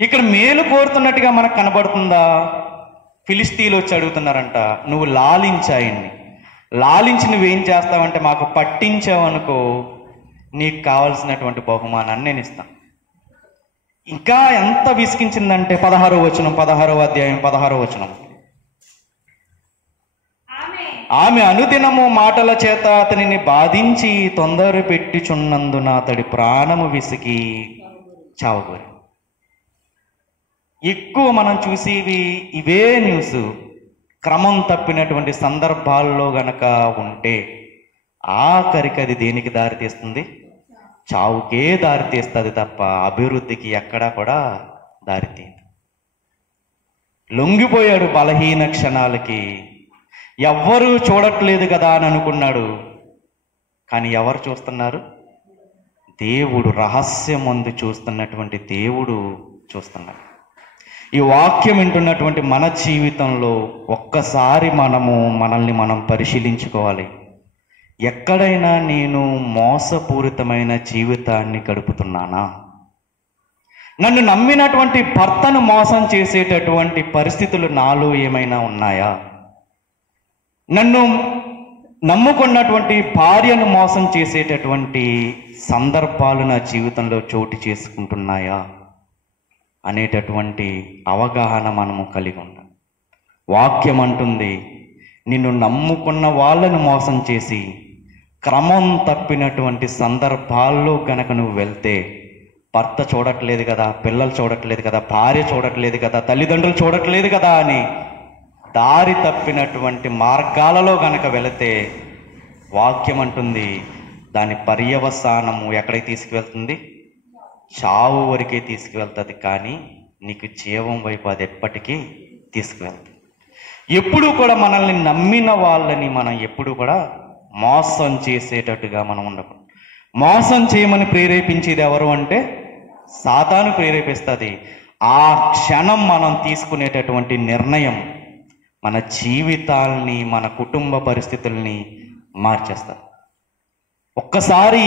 ఇక్కడ మేలు కోరుతున్నట్టుగా మనకు కనబడుతుందా? ఫిలిస్తీన్లు వచ్చి అడుగుతున్నారంట, నువ్వు లాలించాయన్ని, లాలించి నువ్వేం చేస్తావంటే మాకు పట్టించావనుకో నీకు కావాల్సినటువంటి బహుమానాన్ని నేను ఇస్తాను. ఇంకా ఎంత విసిగించిందంటే 16వ వచనం, 16వ అధ్యాయం 16వ వచనం, ఆమె అనుదినము మాటల చేత అతనిని బాధించి తొందర పెట్టుచున్నందున అతడి ప్రాణము విసిగి చావగోరి. ఎక్కువ మనం చూసేవి ఇవే న్యూస్. క్రమం తప్పినటువంటి సందర్భాల్లో గనక ఉంటే ఆఖరికి అది దేనికి దారితీస్తుంది? చావుకే దారితీస్తుంది తప్ప అభివృద్ధికి ఎక్కడా కూడా దారితీయదు. లొంగిపోయాడు బలహీన క్షణాలకి. ఎవ్వరూ చూడట్లేదు కదా అని అనుకున్నాడు. కానీ ఎవరు చూస్తున్నారు? దేవుడు, రహస్యం ముందు చూస్తున్నటువంటి దేవుడు చూస్తున్నాడు. ఈ వాక్యం వింటున్నటువంటి మన జీవితంలో ఒక్కసారి మనల్ని మనం పరిశీలించుకోవాలి. ఎక్కడైనా నేను మోసపూరితమైన జీవితాన్ని గడుపుతున్నానా? నన్ను నమ్మినటువంటి భర్తను మోసం చేసేటటువంటి పరిస్థితులు నాలో ఏమైనా ఉన్నాయా? నన్ను నమ్ముకున్నటువంటి భార్యను మోసం చేసేటటువంటి సందర్భాలు నా జీవితంలో చోటు చేసుకుంటున్నాయా అనేటటువంటి అవగాహన మనము కలిగి ఉంటాం. వాక్యం అంటుంది, నిన్ను నమ్ముకున్న వాళ్ళను మోసం చేసి క్రమం తప్పినటువంటి సందర్భాల్లో కనుక నువ్వు వెళ్తే భర్త చూడట్లేదు కదా, పిల్లలు చూడట్లేదు కదా, భార్య చూడట్లేదు కదా, తల్లిదండ్రులు చూడట్లేదు కదా అని దారి తప్పినటువంటి మార్గాలలో గనక వెళితే వాక్యం అంటుంది దాని పర్యవసానము ఎక్కడికి తీసుకువెళ్తుంది? చావు వరకే తీసుకువెళ్తుంది, కానీ నీకు జీవం వైపు అది ఎప్పటికీ తీసుకువెళ్తుంది. ఎప్పుడు కూడా మనల్ని నమ్మిన వాళ్ళని మనం ఎప్పుడు కూడా మోసం చేసేటట్టుగా మనం ఉండకూడదు. మోసం చేయమని ప్రేరేపించేది ఎవరు అంటే సాతాను ప్రేరేపిస్తుంది. ఆ క్షణం మనం తీసుకునేటటువంటి నిర్ణయం మన జీవితాల్ని, మన కుటుంబ పరిస్థితుల్ని మార్చేస్తుంది. ఒక్కసారి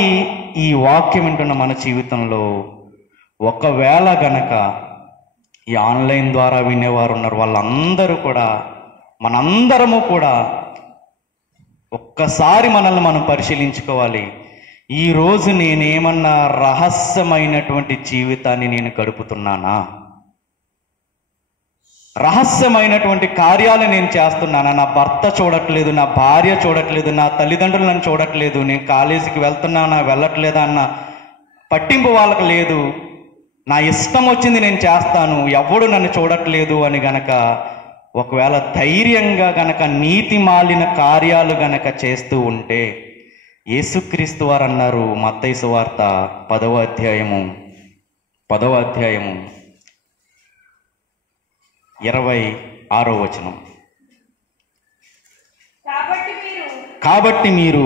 ఈ వాక్యం వింటున్న మన జీవితంలో ఒకవేళ గనక ఈ ఆన్లైన్ ద్వారా వినేవారు ఉన్నారు, వాళ్ళందరూ కూడా, మనందరము కూడా ఒక్కసారి మనల్ని మనం పరిశీలించుకోవాలి. ఈరోజు నేనేమన్నా రహస్యమైనటువంటి జీవితాన్ని నేను గడుపుతున్నానా? రహస్యమైనటువంటి కార్యాలు నేను చేస్తున్నానా? నా భర్త చూడట్లేదు, నా భార్య చూడట్లేదు, నా తల్లిదండ్రులు నన్ను చూడట్లేదు, నేను కాలేజీకి వెళ్తున్నానా వెళ్ళట్లేదా అన్న పట్టింపు వాళ్ళకి లేదు, నా ఇష్టం వచ్చింది నేను చేస్తాను, ఎవడు నన్ను చూడట్లేదు అని గనక ఒకవేళ ధైర్యంగా గనక నీతి మాలిన కార్యాలు గనక చేస్తూ ఉంటే, యేసుక్రీస్తు వారు అన్నారు మత్తయి సువార్త 10వ అధ్యాయము 26వ వచనం, కాబట్టి మీరు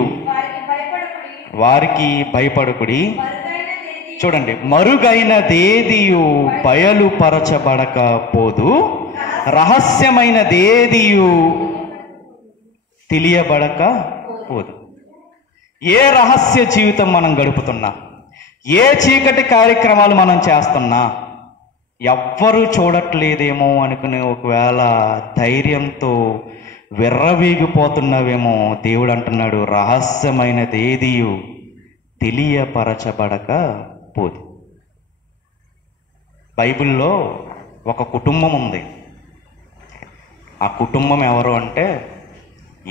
వారికి భయపడకుడి. చూడండి, మరుగైనదేదియు బయలుపరచబడకపోదు, రహస్యమైనదేదియు తెలియబడకపోదు. ఏ రహస్య జీవితం మనం గడుపుతున్నా, ఏ చీకటి కార్యక్రమాలు మనం చేస్తున్నా, ఎవ్వరూ చూడట్లేదేమో అనుకునే ఒకవేళ ధైర్యంతో విర్రవీగిపోతున్నావేమో, దేవుడు అంటున్నాడు రహస్యమైనదేదియు తెలియపరచబడకపోదు. బైబిల్లో ఒక కుటుంబం ఉంది. ఆ కుటుంబం ఎవరు అంటే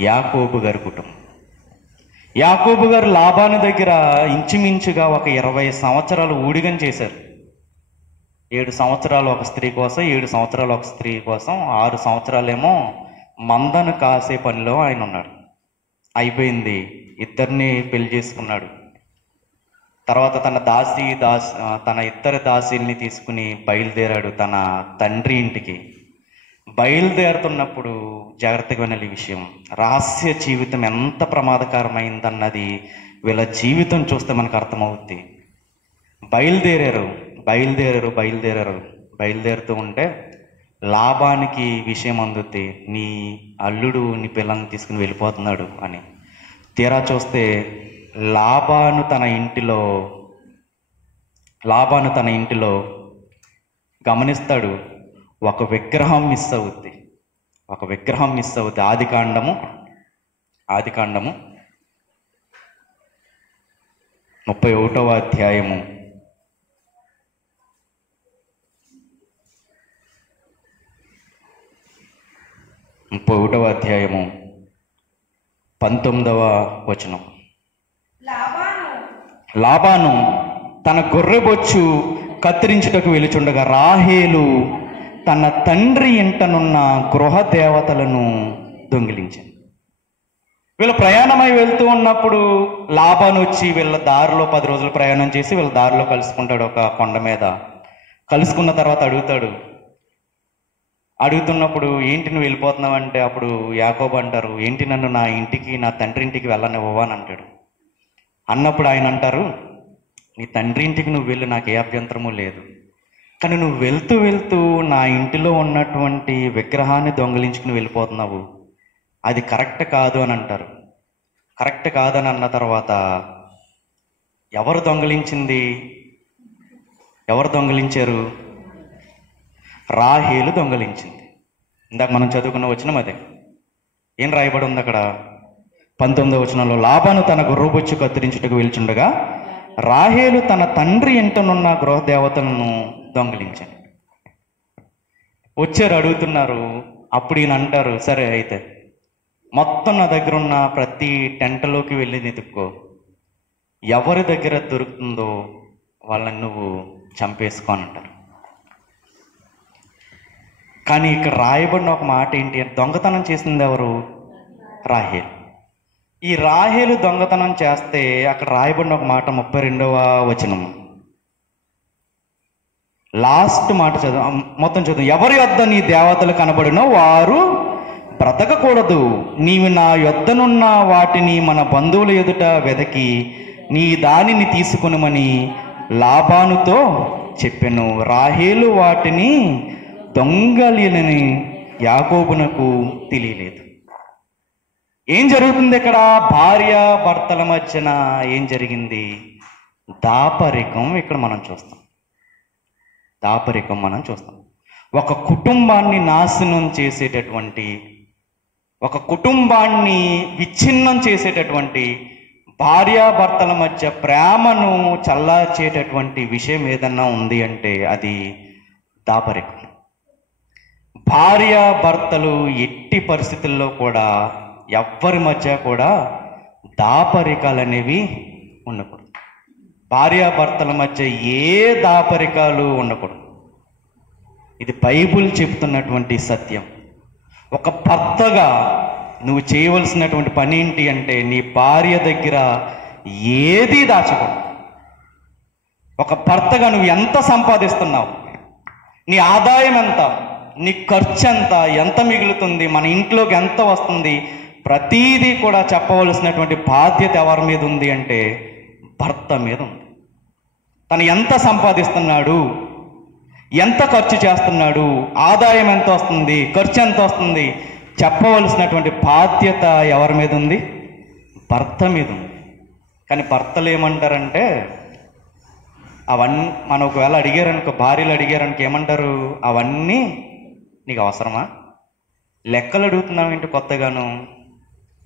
యాకోబు గారి కుటుంబం. యాకోబు గారు లాబాను దగ్గర ఇంచుమించుగా ఒక 20 సంవత్సరాలు ఊడిగం చేశారు. 7 సంవత్సరాలు ఒక స్త్రీ కోసం, 7 సంవత్సరాలు ఒక స్త్రీ కోసం, 6 సంవత్సరాలేమో మందను కాసే పనిలో ఆయన ఉన్నాడు. అయిపోయింది, ఇద్దరిని పెళ్లి చేసుకున్నాడు. తర్వాత తన ఇద్దరు దాసీల్ని తీసుకుని బయలుదేరాడు తన తండ్రి ఇంటికి. బయలుదేరుతున్నప్పుడు జాగ్రత్తగా వినాలి ఈ విషయం. రహస్య జీవితం ఎంత ప్రమాదకరమైందన్నది వీళ్ళ జీవితం చూస్తే మనకు అర్థమవుద్ది. బయలుదేరుతూ ఉంటే లాబానికి విషయం అందుద్ది, నీ అల్లుడు నీ పిల్లల్ని తీసుకుని వెళ్ళిపోతున్నాడు అని. తీరా చూస్తే లాబాను తన ఇంటిలో గమనిస్తాడు, ఒక విగ్రహం మిస్ అవుద్ది. ఆదికాండము 31వ అధ్యాయము 19వ వచనం. లాబాను తన గొర్రెబొచ్చు కత్తిరించుటకు వెలుచుండగా రాహేలు తన తండ్రి ఇంటనున్న గృహ దేవతలను దొంగిలించింది. వీళ్ళు ప్రయాణమై వెళ్తూ ఉన్నప్పుడు లాబాను వచ్చి వీళ్ళ దారిలో 10 రోజులు ప్రయాణం చేసి వీళ్ళ దారిలో కలుసుకుంటాడు ఒక కొండ మీద. కలుసుకున్న తర్వాత అడుగుతున్నప్పుడు ఏంటి నువ్వు వెళ్ళిపోతున్నావు అంటే, అప్పుడు యాకోబు అంటారు, ఏంటి నన్ను నా ఇంటికి, నా తండ్రి ఇంటికి వెళ్ళనివ్వవా అని అంటాడు. అన్నప్పుడు ఆయన అంటారు, నీ తండ్రి ఇంటికి నువ్వు వెళ్ళు, నాకు ఏ అభ్యంతరము లేదు, కానీ నువ్వు వెళ్తూ నా ఇంటిలో ఉన్నటువంటి విగ్రహాన్ని దొంగిలించుకుని వెళ్ళిపోతున్నావు, అది కరెక్ట్ కాదు అని అంటారు. కరెక్ట్ కాదని అన్న తర్వాత ఎవరు దొంగిలించారు? రాహేలు దొంగిలించింది. ఇందాక మనం చదువుకున్న వచనం అదే. ఏం రాయబడి ఉంది అక్కడ? 19వ వచనంలో, లాబాను తన గొర్రెబొచ్చు కత్తిరించుటకు వెళ్చుండగా రాహేలు తన తండ్రి ఇంటనున్న గృహ దేవతలను దొంగిలించాను. వచ్చారు, అడుగుతున్నారు. అప్పుడు ఈయన అంటారు, సరే అయితే మొత్తం నా దగ్గర ఉన్న ప్రతి టెంటలోకి వెళ్ళి వెతుక్కో, ఎవరి దగ్గర దొరుకుతుందో వాళ్ళని నువ్వు చంపేసుకో అని అంటారు. కానీ ఇక్కడ రాయబడిన ఒక మాట ఏంటి అంటే, దొంగతనం చేసింది ఎవరు? రాహేలు. ఈ రాహేలు దొంగతనం చేస్తే అక్కడ రాయబడిన ఒక మాట 32వ వచనం, లాస్ట్ మాట చదువు, మొత్తం చదువు. ఎవరి యొద్ద నీ దేవతలు కనబడినో వారు బ్రతకకూడదు, నీవు నా యొద్దనున్న వాటిని మన బంధువుల ఎదుట వెదకి నీ దానిని తీసుకొనుమని లాబానుతో చెప్పెను. రాహేలు వాటిని దొంగలినని యాకోబునకు తెలియలేదు. ఏం జరుగుతుంది ఇక్కడ? భార్య భర్తల మధ్యన ఏం జరిగింది? దాపరికం ఇక్కడ మనం చూస్తాం. దాపరికం మనం చూస్తాం. ఒక కుటుంబాన్ని నాశనం చేసేటటువంటి, ఒక కుటుంబాన్ని విచ్ఛిన్నం చేసేటటువంటి, భార్యాభర్తల మధ్య ప్రేమను చల్లార్చేటటువంటి విషయం ఏదన్నా ఉంది అంటే అది దాపరికం. భార్యాభర్తలు ఎట్టి పరిస్థితుల్లో కూడా ఎవ్వరి మధ్య కూడా దాపరికాలు అనేవి ఉండకూడదు. భార్యాభర్తల మధ్య ఏ దాపరికాలు ఉండకూడదు. ఇది బైబిల్ చెప్తున్నటువంటి సత్యం. ఒక భర్తగా నువ్వు చేయవలసినటువంటి పని ఏంటి అంటే నీ భార్య దగ్గర ఏది దాచకూడదు. ఒక భర్తగా నువ్వు ఎంత సంపాదిస్తున్నావు, నీ ఆదాయం ఎంత, నీ ఖర్చు ఎంత మిగులుతుంది, మన ఇంట్లోకి ఎంత వస్తుంది, ప్రతీదీ కూడా చెప్పవలసినటువంటి బాధ్యత ఎవరి మీద ఉంది అంటే భర్త మీద ఉంది. తను ఎంత సంపాదిస్తున్నాడు, ఎంత ఖర్చు చేస్తున్నాడు, ఆదాయం ఎంత వస్తుంది, ఖర్చు ఎంత వస్తుంది, చెప్పవలసినటువంటి బాధ్యత ఎవరి మీద ఉంది? భర్త మీద ఉంది. కానీ భర్తలు ఏమంటారంటే అవన్నీ మనం ఒకవేళ అడిగారనుకో, భార్యలు అడిగారనుకో ఏమంటారు? అవన్నీ నీకు అవసరమా? లెక్కలు అడుగుతున్నావు ఏంటి కొత్తగాను?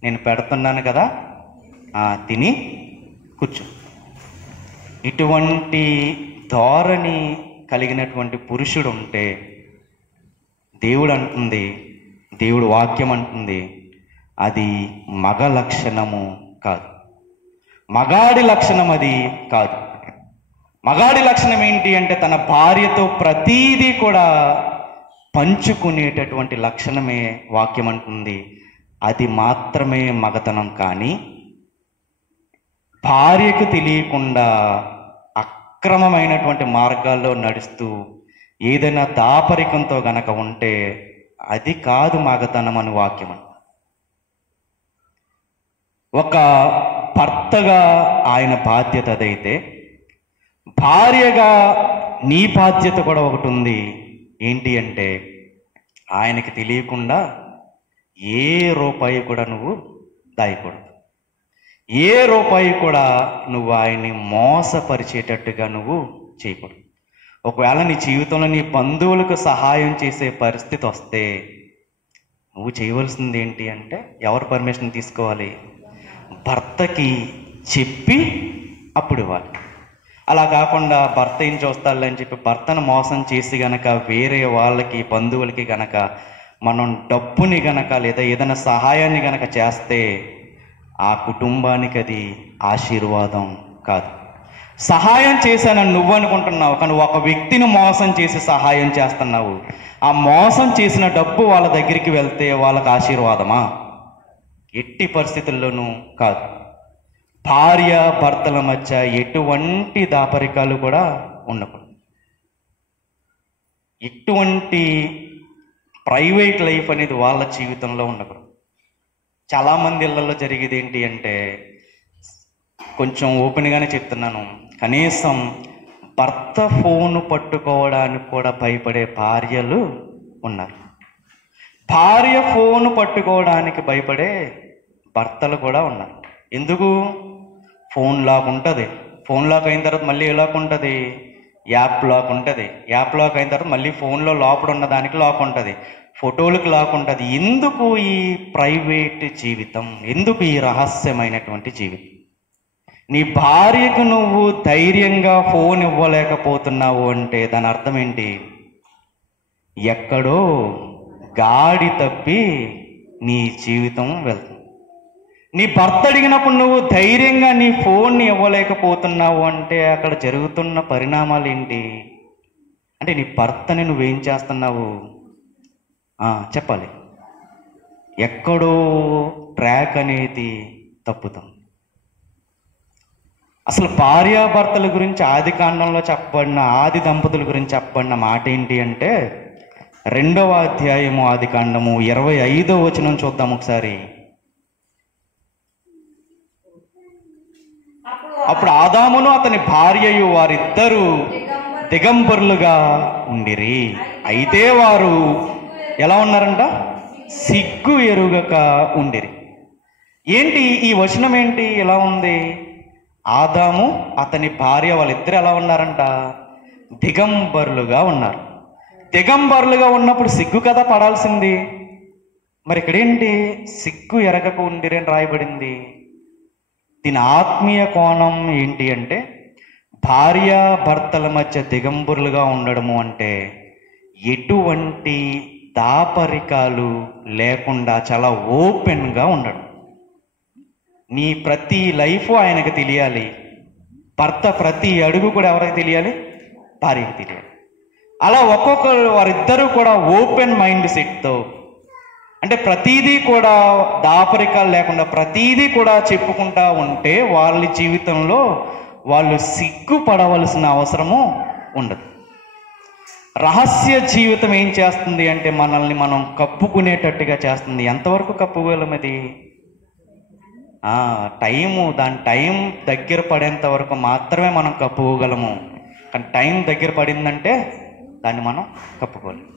నేను పెడుతున్నాను కదా, తిని కూర్చో. ఇటువంటి ధోరణి కలిగినటువంటి పురుషుడు ఉంటే దేవుడు వాక్యం అంటుంది అది మగ లక్షణము కాదు, మగాడి లక్షణం అది కాదు. మగాడి లక్షణం ఏంటి అంటే తన భార్యతో ప్రతీదీ కూడా పంచుకునేటటువంటి లక్షణమే వాక్యం అంటుంది. అది మాత్రమే మగతనం. కానీ భార్యకు తెలియకుండా అక్రమమైనటువంటి మార్గాల్లో నడుస్తూ ఏదైనా దాపరికంతో గనక ఉంటే అది కాదు మగతనం అని వాక్యం అంట. ఒక భర్తగా ఆయన బాధ్యత అదైతే, భార్యగా నీ బాధ్యత కూడా ఒకటి ఉంది. ఏంటి అంటే ఆయనకి తెలియకుండా ఏ రూపాయి కూడా నువ్వు దాయకూడదు. ఏ రూపాయి కూడా నువ్వు ఆయన్ని మోసపరిచేటట్టుగా నువ్వు చేయకూడదు. ఒకవేళ నీ జీవితంలో నీ బంధువులకు సహాయం చేసే పరిస్థితి వస్తే నువ్వు చేయవలసింది ఏంటి అంటే ఎవరు పర్మిషన్ తీసుకోవాలి? భర్తకి చెప్పి అప్పుడు ఇవ్వాలి. అలా కాకుండా భర్త ఏం చూస్తాడులే అని చెప్పి భర్తను మోసం చేసి గనక వేరే వాళ్ళకి బంధువులకి గనక మనం డబ్బుని గనక లేదా ఏదైనా సహాయాన్ని గనక చేస్తే ఆ కుటుంబానికి అది ఆశీర్వాదం కాదు. సహాయం చేశానని నువ్వు అనుకుంటున్నావు, కానీ ఒక వ్యక్తిని మోసం చేసి సహాయం చేస్తున్నావు. ఆ మోసం చేసిన డబ్బు వాళ్ళ దగ్గరికి వెళ్తే వాళ్ళకి ఆశీర్వాదమా? ఎట్టి పరిస్థితుల్లోనూ కాదు. భార్య భర్తల మధ్య ఎటువంటి దాపరికాలు కూడా ఉండకూడదు. ఎటువంటి ప్రైవేట్ లైఫ్ అనేది వాళ్ళ జీవితంలో ఉండకూడదు. చాలామంది ఇళ్లలో జరిగేది ఏంటి అంటే, కొంచెం ఓపెన్గానే చెప్తున్నాను, కనీసం భర్త ఫోను పట్టుకోవడానికి కూడా భయపడే భార్యలు ఉన్నారు. భార్య ఫోను పట్టుకోవడానికి భయపడే భర్తలు కూడా ఉన్నారు. ఎందుకు? ఫోన్ లాక్ ఉంటుంది. ఫోన్ లాక్ అయిన తర్వాత మళ్ళీ ఏ లాక్ ఉంటుంది? యాప్ లాక్ ఉంటుంది. యాప్ లాక్ అయిన తర్వాత మళ్ళీ ఫోన్లో లోపల ఉన్న దానికి లాక్ ఉంటుంది, ఫోటోలకు లాక్ ఉంటుంది. ఎందుకు ఈ ప్రైవేట్ జీవితం? ఎందుకు ఈ రహస్యమైనటువంటి జీవితం? నీ భార్యకు నువ్వు ధైర్యంగా ఫోన్ ఇవ్వలేకపోతున్నావు అంటే దాని అర్థం ఏంటి? ఎక్కడో గాడి తప్పి నీ జీవితం వెళ్తుంది. నీ భర్త అడిగినప్పుడు నువ్వు ధైర్యంగా నీ ఫోన్ని ఇవ్వలేకపోతున్నావు అంటే అక్కడ జరుగుతున్న పరిణామాలు ఏంటి అంటే నీ భర్తని నువ్వేం చేస్తున్నావు చెప్పాలి. ఎక్కడో ట్రాక్ అనేది తప్పుతాం. అసలు భార్యాభర్తల గురించి ఆది కాండంలో చెప్పబడిన, ఆది దంపతుల గురించి చెప్పబడిన మాట ఏంటి అంటే 2వ అధ్యాయము ఆది కాండము 25వ వచనం చూద్దాం ఒకసారి. అప్పుడు ఆదామును అతని భార్యయు వారిద్దరూ దిగంబరులుగా ఉండిరి. అయితే వారు ఎలా ఉన్నారంట? సిగ్గు ఎరుగక ఉండిరి. ఏంటి ఈ వచనం? ఏంటి ఎలా ఉంది? ఆదాము అతని భార్య వాళ్ళిద్దరు ఎలా ఉన్నారంట? దిగంబరులుగా ఉన్నారు. దిగంబరులుగా ఉన్నప్పుడు సిగ్గు కదా పడాల్సింది. మరి ఇక్కడేంటి సిగ్గు ఎరగక ఉండిరి అని రాయబడింది? దీని ఆత్మీయ కోణం ఏంటి అంటే, భార్య భర్తల మధ్య దిగంబరులుగా ఉండడము అంటే ఎటువంటి దాపరికాలు లేకుండా చాలా ఓపెన్గా ఉండడం. నీ ప్రతి లైఫ్ ఆయనకు తెలియాలి. భర్త ప్రతి అడుగు కూడా ఎవరికి తెలియాలి? భార్యకి తెలియాలి. అలా ఒక్కొక్కరు వారిద్దరూ కూడా ఓపెన్ మైండ్ సెట్తో, అంటే ప్రతీదీ కూడా దాపరికాలు లేకుండా ప్రతీదీ కూడా చెప్పుకుంటా ఉంటే వాళ్ళ జీవితంలో వాళ్ళు సిగ్గుపడవలసిన అవసరము ఉండదు. రహస్య జీవితం ఏం చేస్తుంది అంటే మనల్ని మనం కప్పుకునేటట్టుగా చేస్తుంది. ఎంతవరకు కప్పుకోగలం? అది దాని టైం దగ్గర పడేంత వరకు మాత్రమే మనం కప్పుకోగలము. కానీ టైం దగ్గర పడిందంటే దాన్ని మనం కప్పుకోలేము.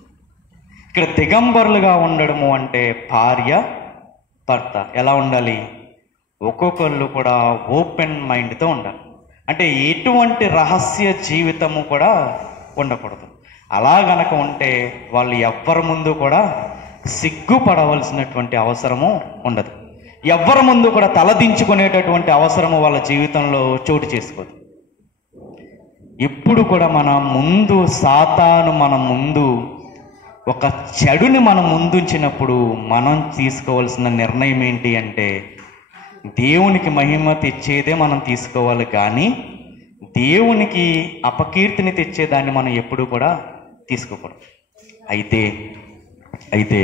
ఇక్కడ దిగంబరులుగా ఉండడము అంటే భార్య భర్త ఎలా ఉండాలి? ఒక్కొక్కళ్ళు కూడా ఓపెన్ మైండ్తో ఉండాలి. అంటే ఎటువంటి రహస్య జీవితము కూడా ఉండకూడదు. అలా గనక ఉంటే వాళ్ళు ఎవ్వరి ముందు కూడా సిగ్గుపడవలసినటువంటి అవసరము ఉండదు. ఎవ్వరి ముందు కూడా తలదించుకునేటటువంటి అవసరము వాళ్ళ జీవితంలో చోటు చేసుకోదు. ఎప్పుడు కూడా సాతాను మన ముందు ఒక చెడుని మనం ముందుంచినప్పుడు మనం తీసుకోవాల్సిన నిర్ణయం ఏంటి అంటే, దేవునికి మహిమ తెచ్చేదే మనం తీసుకోవాలి. కానీ దేవునికి అపకీర్తిని తెచ్చేదాన్ని మనం ఎప్పుడు కూడా తీసుకోకూడదు. అయితే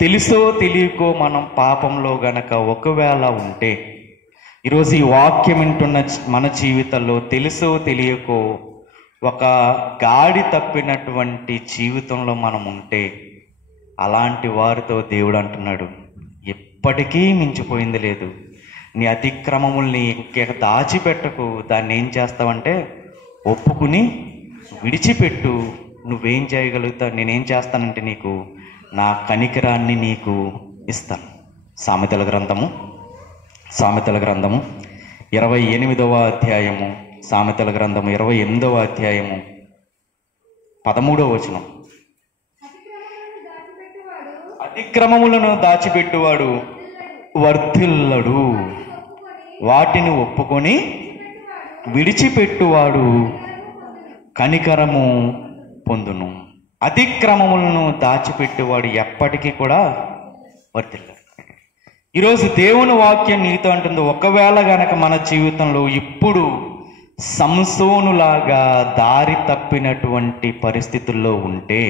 తెలుసో తెలియకో మనం పాపంలో గనక ఒకవేళ ఉంటే, ఈరోజు ఈ వాక్యం వింటున్న మన జీవితంలో తెలుసో తెలియకో ఒక గాడి తప్పినటువంటి జీవితంలో మనం ఉంటే, అలాంటి వారితో దేవుడు అంటున్నాడు, ఎప్పటికీ మించిపోయింది లేదు. నీ అతిక్రమముల్ని ఇంక దాచిపెట్టకు. దాన్ని ఏం చేస్తావంటే ఒప్పుకుని విడిచిపెట్టు. నువ్వేం చేయగలుగుతావు? నేనేం చేస్తానంటే నీకు నా కనికరాన్ని నీకు ఇస్తాను. సామెతల గ్రంథము 28వ అధ్యాయము, సామెతల గ్రంథము 28వ అధ్యాయము 13వ వచనం. అతిక్రమములను దాచిపెట్టువాడు వర్ధిల్లడు, వాటిని ఒప్పుకొని విడిచిపెట్టువాడు కనికరము పొందును. అతిక్రమములను దాచిపెట్టువాడు ఎప్పటికీ కూడా వర్ధిల్లడు. ఈరోజు దేవుని వాక్యం నీతో అంటుంది, ఒకవేళ గనక మన జీవితంలో ఇప్పుడు సంసోనులాగా దారి తప్పినటువంటి పరిస్థితుల్లో ఉంటే,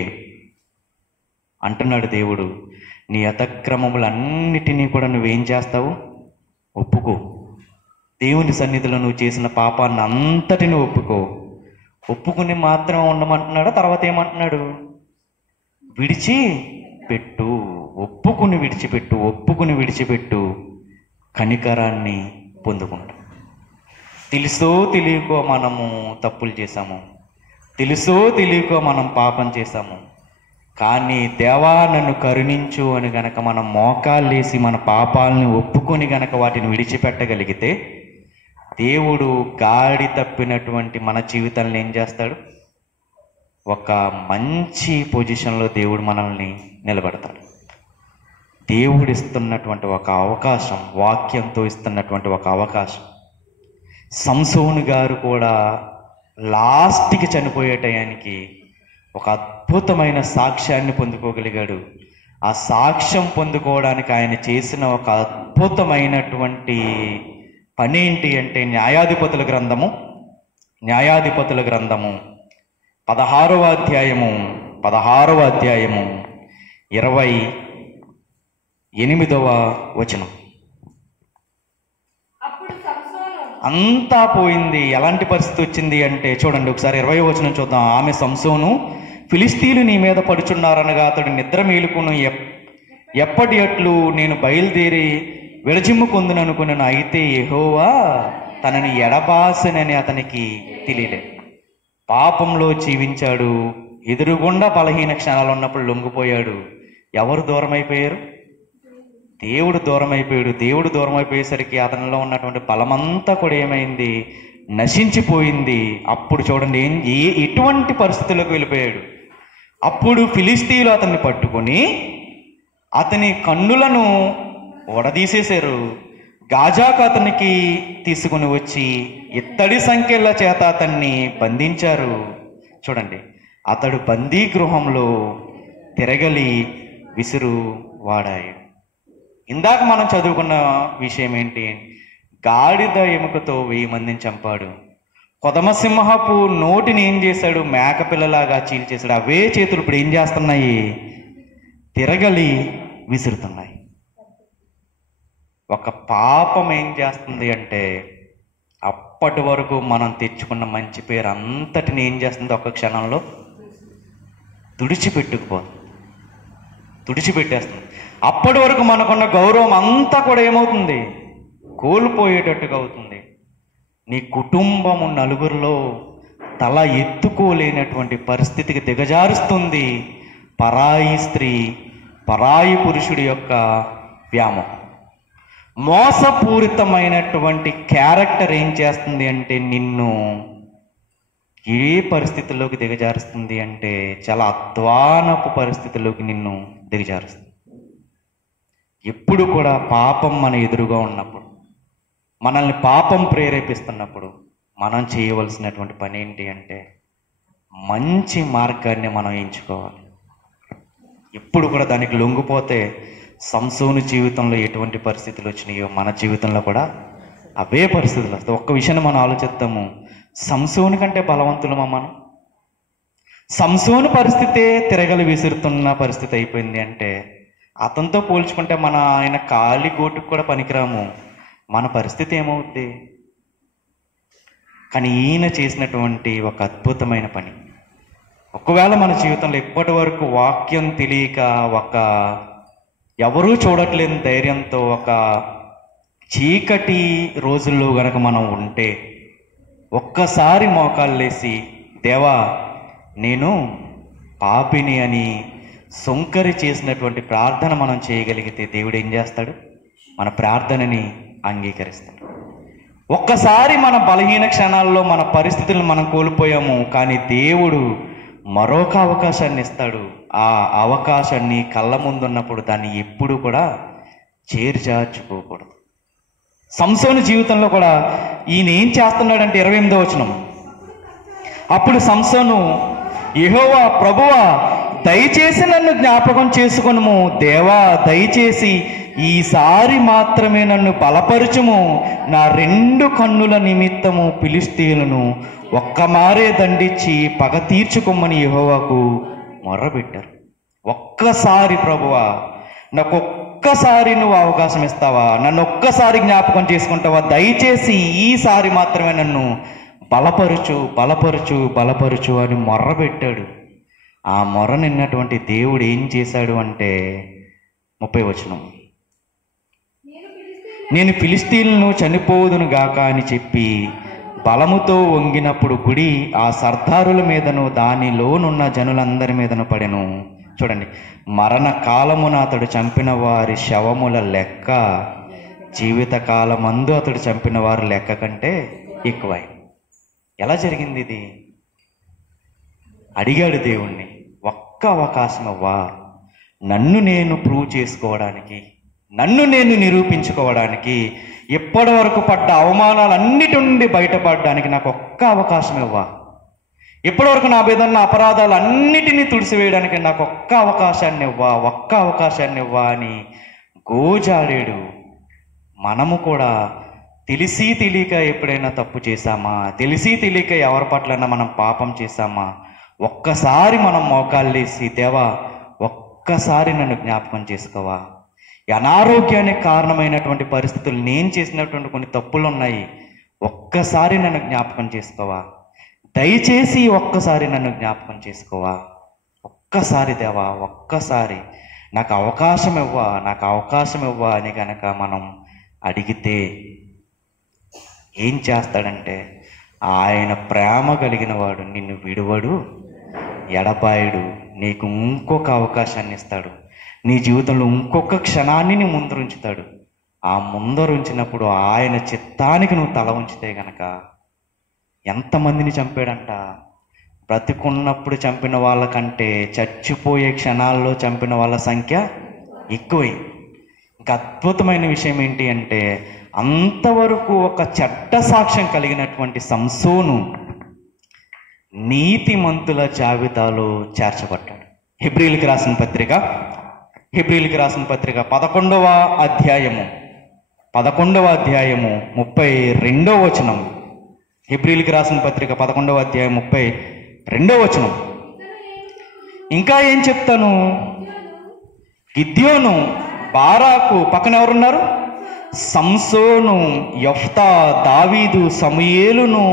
అంటున్నాడు దేవుడు, నీ అతిక్రమములన్నిటినీ కూడా నువ్వేం చేస్తావు? ఒప్పుకో. దేవుని సన్నిధిలో నువ్వు చేసిన పాపాన్ని అంతటిని ఒప్పుకుని మాత్రం ఉండమంటున్నాడు. తర్వాత ఏమంటున్నాడు? విడిచిపెట్టు. ఒప్పుకుని విడిచిపెట్టు కనికరాన్ని పొందుకుంటాం. తెలుసో తెలియకో మనము తప్పులు చేశాము, తెలుసో తెలియకో మనం పాపం చేశాము. కానీ దేవా నన్ను కరుణించు అని గనక మనం మోకాళ్ళేసి మన పాపాలని ఒప్పుకొని గనక వాటిని విడిచిపెట్టగలిగితే, దేవుడు గాడి తప్పినటువంటి మన జీవితాలను ఏం చేస్తాడు? ఒక మంచి పొజిషన్లో దేవుడు మనల్ని నిలబెడతాడు. దేవుడు ఇస్తున్నటువంటి ఒక అవకాశం, వాక్యంతో ఇస్తున్నటువంటి ఒక అవకాశం. సంసోను గారు కూడా లాస్ట్కి చనిపోయే టయానికి ఒక అద్భుతమైన సాక్ష్యాన్ని పొందుకోగలిగాడు. ఆ సాక్ష్యం పొందుకోవడానికి ఆయన చేసిన ఒక అద్భుతమైనటువంటి పని ఏంటి అంటే, న్యాయాధిపతుల గ్రంథము 16వ అధ్యాయము 28వ వచనం. అంతా పోయింది. ఎలాంటి పరిస్థితి వచ్చింది అంటే చూడండి ఒకసారి 20వ వచనం చూద్దాం. ఆమె సంసోను, ఫిలిస్తీన్లు నీ మీద పడుచున్నారనగా అతడు నిద్ర మేలుకును ఎప్పటి అట్లు నేను బయలుదేరి విడజిమ్ముకొందుననుకున్నాను. అయితే యెహోవా తనని ఎడబాసనని అతనికి తెలియలేదు. పాపంలో జీవించాడు. ఎదురుగుండా బలహీన క్షణాలు ఉన్నప్పుడు లొంగిపోయాడు. ఎవరు దూరం అయిపోయారు? దేవుడు దూరం అయిపోయాడు. దేవుడు దూరం అయిపోయేసరికి అతనిలో ఉన్నటువంటి బలమంతా కూడా ఏమైంది? నశించిపోయింది. అప్పుడు చూడండి ఎటువంటి పరిస్థితుల్లోకి వెళ్ళిపోయాడు. అప్పుడు ఫిలిస్తీయులు అతన్ని పట్టుకొని అతని కన్నులను ఓడదీసేశారు. గాజాకు అతనికి తీసుకుని వచ్చి ఇత్తడి సంఖ్యల చేత అతన్ని బంధించారు. చూడండి, అతడు బందీ గృహంలో తిరగలి విసురు వాడాయి. ఇందాక మనం చదువుకున్న విషయం ఏంటి? గాడిద ఎముకతో 1000 మందిని చంపాడు. కొదమసింహపు నోటిని ఏం చేశాడు? మేకపిల్లలాగా చీల్చేశాడు. అవే చేతులు ఇప్పుడు ఏం చేస్తున్నాయి? తిరగలి విసురుతున్నాయి. ఒక పాపం ఏం చేస్తుంది అంటే అప్పటి వరకు మనం తెచ్చుకున్న మంచి పేరు అంతటిని ఏం చేస్తుంది? ఒక క్షణంలో తుడిచిపెట్టేస్తుంది. అప్పటి వరకు మనకున్న గౌరవం అంతా కూడా ఏమవుతుంది? కోల్పోయేటట్టుగా అవుతుంది. నీ కుటుంబము నలుగురిలో తల ఎత్తుకోలేనటువంటి పరిస్థితికి దిగజారుస్తుంది పరాయి స్త్రీ, పరాయి పురుషుడి యొక్క వ్యామోహం. మోసపూరితమైనటువంటి క్యారెక్టర్ ఏం చేస్తుంది అంటే నిన్ను ఏ పరిస్థితుల్లోకి దిగజారుస్తుంది అంటే చాలా అధ్వానపు పరిస్థితుల్లోకి నిన్ను దిగజారుస్తుంది. ఎప్పుడు కూడా పాపం మన ఎదురుగా ఉన్నప్పుడు, మనల్ని పాపం ప్రేరేపిస్తున్నప్పుడు మనం చేయవలసినటువంటి పని ఏంటి అంటే మంచి మార్గాన్ని మనం ఎంచుకోవాలి. ఎప్పుడు కూడా దానికి లొంగిపోతే సంసోను జీవితంలో ఎటువంటి పరిస్థితులు వచ్చినాయో మన జీవితంలో కూడా అవే పరిస్థితులు వస్తాయి. ఒక్క విషయాన్ని మనం ఆలోచిద్దాము. సంసోను కంటే బలవంతులమా మనం? సంసోను పరిస్థితే తిరగలి విసురుతున్న పరిస్థితి అయిపోయింది అంటే అతనితో పోల్చుకుంటే ఆయన కాలి గోటుకు కూడా పనికిరాము. మన పరిస్థితి ఏమవుద్ది? కానీ ఈయన చేసినటువంటి ఒక అద్భుతమైన పని, ఒకవేళ మన జీవితంలో ఇప్పటి వరకు వాక్యం తెలియక ఎవరూ చూడట్లేని ధైర్యంతో ఒక చీకటి రోజుల్లో గనక మనం ఉంటే ఒక్కసారి మోకాళ్ళేసి దేవా నేను పాపిని అని సొంకరి చేసినటువంటి ప్రార్థన మనం చేయగలిగితే దేవుడు ఏం చేస్తాడు? మన ప్రార్థనని అంగీకరిస్తాడు. ఒక్కసారి మన బలహీన క్షణాల్లో మన పరిస్థితులను మనం కోల్పోయాము, కానీ దేవుడు మరొక అవకాశాన్ని ఇస్తాడు. ఆ అవకాశాన్ని కళ్ళ ముందున్నప్పుడు దాన్ని ఎప్పుడు కూడా చేర్చార్చుకోకూడదు. సంసోను జీవితంలో కూడా ఈయన ఏం చేస్తున్నాడంటే 28వ వచనం, అప్పుడు సంసోను యెహోవా ప్రభువా దయచేసి నన్ను జ్ఞాపకం చేసుకొనుము, దేవా దయచేసి ఈసారి మాత్రమే నన్ను బలపరచుము, నా 2 కన్నుల నిమిత్తము ఫిలిష్తీయులను ఒక్కమారే దండించి పగ తీర్చుకోమని యెహోవాకు మొర్రబెట్టారు. ఒక్కసారి ప్రభువా నాకు ఒక్కసారి నువ్వు అవకాశం ఇస్తావా? నన్ను ఒక్కసారి జ్ఞాపకం చేసుకుంటావా? దయచేసి ఈసారి మాత్రమే నన్ను బలపరుచు బలపరుచు బలపరుచు అని మొర్రబెట్టాడు. ఆ మొర్ర నిన్నటువంటి దేవుడు ఏం చేశాడు అంటే 30వ వచనం, నేను ఫిలిష్తీయులను చనిపోదును గాక అని చెప్పి బలముతో వంగినప్పుడు గుడి ఆ సర్దారుల మీదను దానిలోనున్న జనులందరి మీదను పడెను. చూడండి, మరణ కాలమున అతడు చంపిన వారి శవముల లెక్క జీవితకాలమందు అతడు చంపిన వారి లెక్క కంటే ఎక్కువై. ఎలా జరిగింది ఇది? అడిగాడు దేవుణ్ణి, ఒక్క అవకాశం అవ్వా, నన్ను నేను ప్రూవ్ చేసుకోవడానికి, నన్ను నేను నిరూపించుకోవడానికి, ఇప్పటి వరకు పడ్డ అవమానాలన్నిటి నుండి బయటపడడానికి నాకు ఒక్క అవకాశం ఇవ్వా, ఇప్పటివరకు నా మీద ఉన్న అపరాధాలన్నిటినీ తుడిసివేయడానికి నాకు ఒక్క అవకాశాన్ని ఇవ్వా, ఒక్క అవకాశాన్ని ఇవ్వా అని గోజాడాడు. మనము కూడా తెలిసి తెలియక ఎప్పుడైనా తప్పు చేశామా? తెలిసి తెలియక ఎవరి పట్లైనా మనం పాపం చేశామా? ఒక్కసారి మనం మోకాళ్ళేసి దేవా ఒక్కసారి నన్ను జ్ఞాపకం చేసుకోవా, అనారోగ్యానికి కారణమైనటువంటి పరిస్థితులు, నేను చేసినటువంటి కొన్ని తప్పులు ఉన్నాయి, ఒక్కసారి నన్ను జ్ఞాపకం చేసుకోవా, దయచేసి ఒక్కసారి నన్ను జ్ఞాపకం చేసుకోవా, ఒక్కసారి దేవా, ఒక్కసారి నాకు అవకాశం ఇవ్వా అని కనుక మనం అడిగితే ఏం చేస్తాడంటే, ఆయన ప్రేమ కలిగిన వాడు నిన్ను విడువడు, ఎడబాయుడు, నీకు ఇంకొక అవకాశాన్ని ఇస్తాడు, నీ జీవితంలో ఇంకొక క్షణాన్ని నీ ముందరుంచుతాడు. ఆ ముందరుంచినప్పుడు ఆయన చిత్తానికి నువ్వు తల ఉంచితే గనక ఎంతమందిని చంపాడంట? బ్రతికున్నప్పుడు చంపిన వాళ్ళకంటే చచ్చిపోయే క్షణాల్లో చంపిన వాళ్ళ సంఖ్య ఎక్కువై. ఇంకా అద్భుతమైన విషయం ఏంటి అంటే, అంతవరకు ఒక చెడ్డ సాక్ష్యం కలిగినటువంటి సంసోను నీతిమంతుల జాబితాలో చేర్చబడ్డాడు. హెబ్రీయులకు రాసిన పత్రిక 11వ అధ్యాయము 32వ వచనం. హెబ్రీయులకు రాసిన పత్రిక 11వ అధ్యాయం 32వ వచనం. ఇంకా ఏం చెప్తాను? గిద్యోను, బారాకు, పక్కన ఎవరున్నారు? సంసోను, యెఫ్తా, దావీదు, సమూయేలును,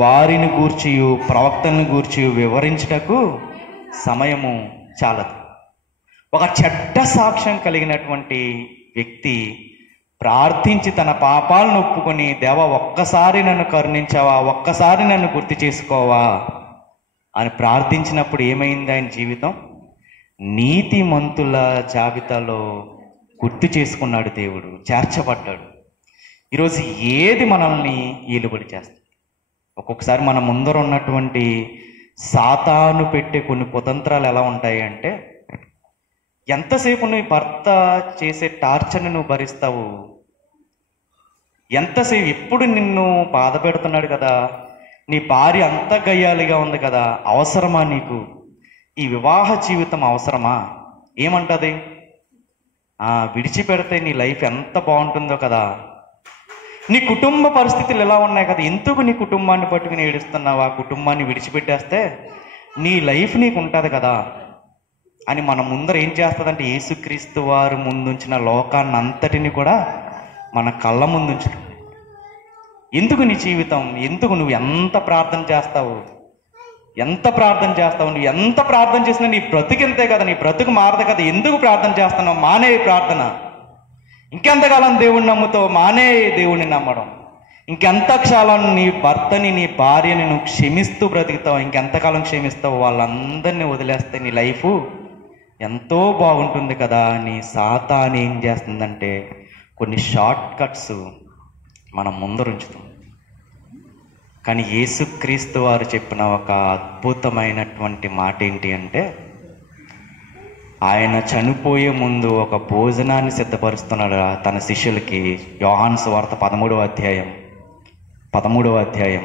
వారిని గూర్చియు ప్రవక్తలను గూర్చియు వివరించుటకు సమయము చాలదు. ఒక చెడ్డ సాక్ష్యం కలిగినటువంటి వ్యక్తి ప్రార్థించి తన పాపాలను ఒప్పుకొని, దేవా ఒక్కసారి నన్ను కరుణించావా, ఒక్కసారి నన్ను గుర్తు చేసుకోవా అని ప్రార్థించినప్పుడు ఏమైంది? ఆయన జీవితం నీతిమంతుల జాబితాలో గుర్తు చేసుకున్నాడు, దేవుడు చేర్చబడ్డాడు. ఈరోజు ఏది మనల్ని ఏలుబడి చేస్తుంది? ఒక్కొక్కసారి మన ముందర ఉన్నటువంటి సాతాను పెట్టే కొన్ని కుతంత్రాలు ఎలా ఉంటాయి అంటే, ఎంతసేపు నీ భర్త చేసే టార్చర్ని నువ్వు భరిస్తావు? ఎంతసేపు ఎప్పుడు నిన్ను బాధ పెడుతున్నాడు కదా, నీ భార్య అంత గయ్యాలిగా ఉంది కదా, అవసరమా నీకు ఈ వివాహ జీవితం? అవసరమా? ఏమంటది? విడిచిపెడితే నీ లైఫ్ ఎంత బాగుంటుందో కదా, నీ కుటుంబ పరిస్థితులు ఎలా ఉన్నాయి కదా, ఎందుకు నీ కుటుంబాన్ని పట్టుకుని ఏడుస్తున్నావు? ఆ కుటుంబాన్ని విడిచిపెట్టేస్తే నీ లైఫ్ నీకు ఉంటుంది కదా అని మన ముందర ఏం చేస్తుందంటే, యేసుక్రీస్తు వారు ముందుంచిన లోకాన్ని అంతటిని కూడా మన కళ్ళ ముందుంచు. ఎందుకు నీ జీవితం? ఎందుకు నువ్వు ఎంత ప్రార్థన చేస్తావు? నువ్వు ఎంత ప్రార్థన చేసినా నీ బ్రతుకింతే కదా, నీ బ్రతుకు మారదు కదా. ఎందుకు ప్రార్థన చేస్తున్నావు? మానే ప్రార్థన. ఇంకెంతకాలం దేవుణ్ణి నమ్ముతావు? మానే దేవుణ్ణి నమ్మడం. ఇంకెంతకాలం నీ భర్తని, నీ భార్యని నువ్వు క్షమిస్తూ బ్రతుకుతావు? ఇంకెంతకాలం క్షమిస్తావు? వాళ్ళందరినీ వదిలేస్తే నీ లైఫ్ ఎంతో బాగుంటుంది కదా అని సాతాను ఏం చేస్తుందంటే, కొన్ని షార్ట్ కట్స్ మనం ముందరుంచుతాం. కానీ యేసుక్రీస్తు వారు చెప్పిన ఒక అద్భుతమైనటువంటి మాట ఏంటి అంటే, ఆయన చనిపోయే ముందు ఒక భోజనాన్ని సిద్ధపరుస్తున్నాడు తన శిష్యులకి. యోహాను సువార్త 13వ అధ్యాయం.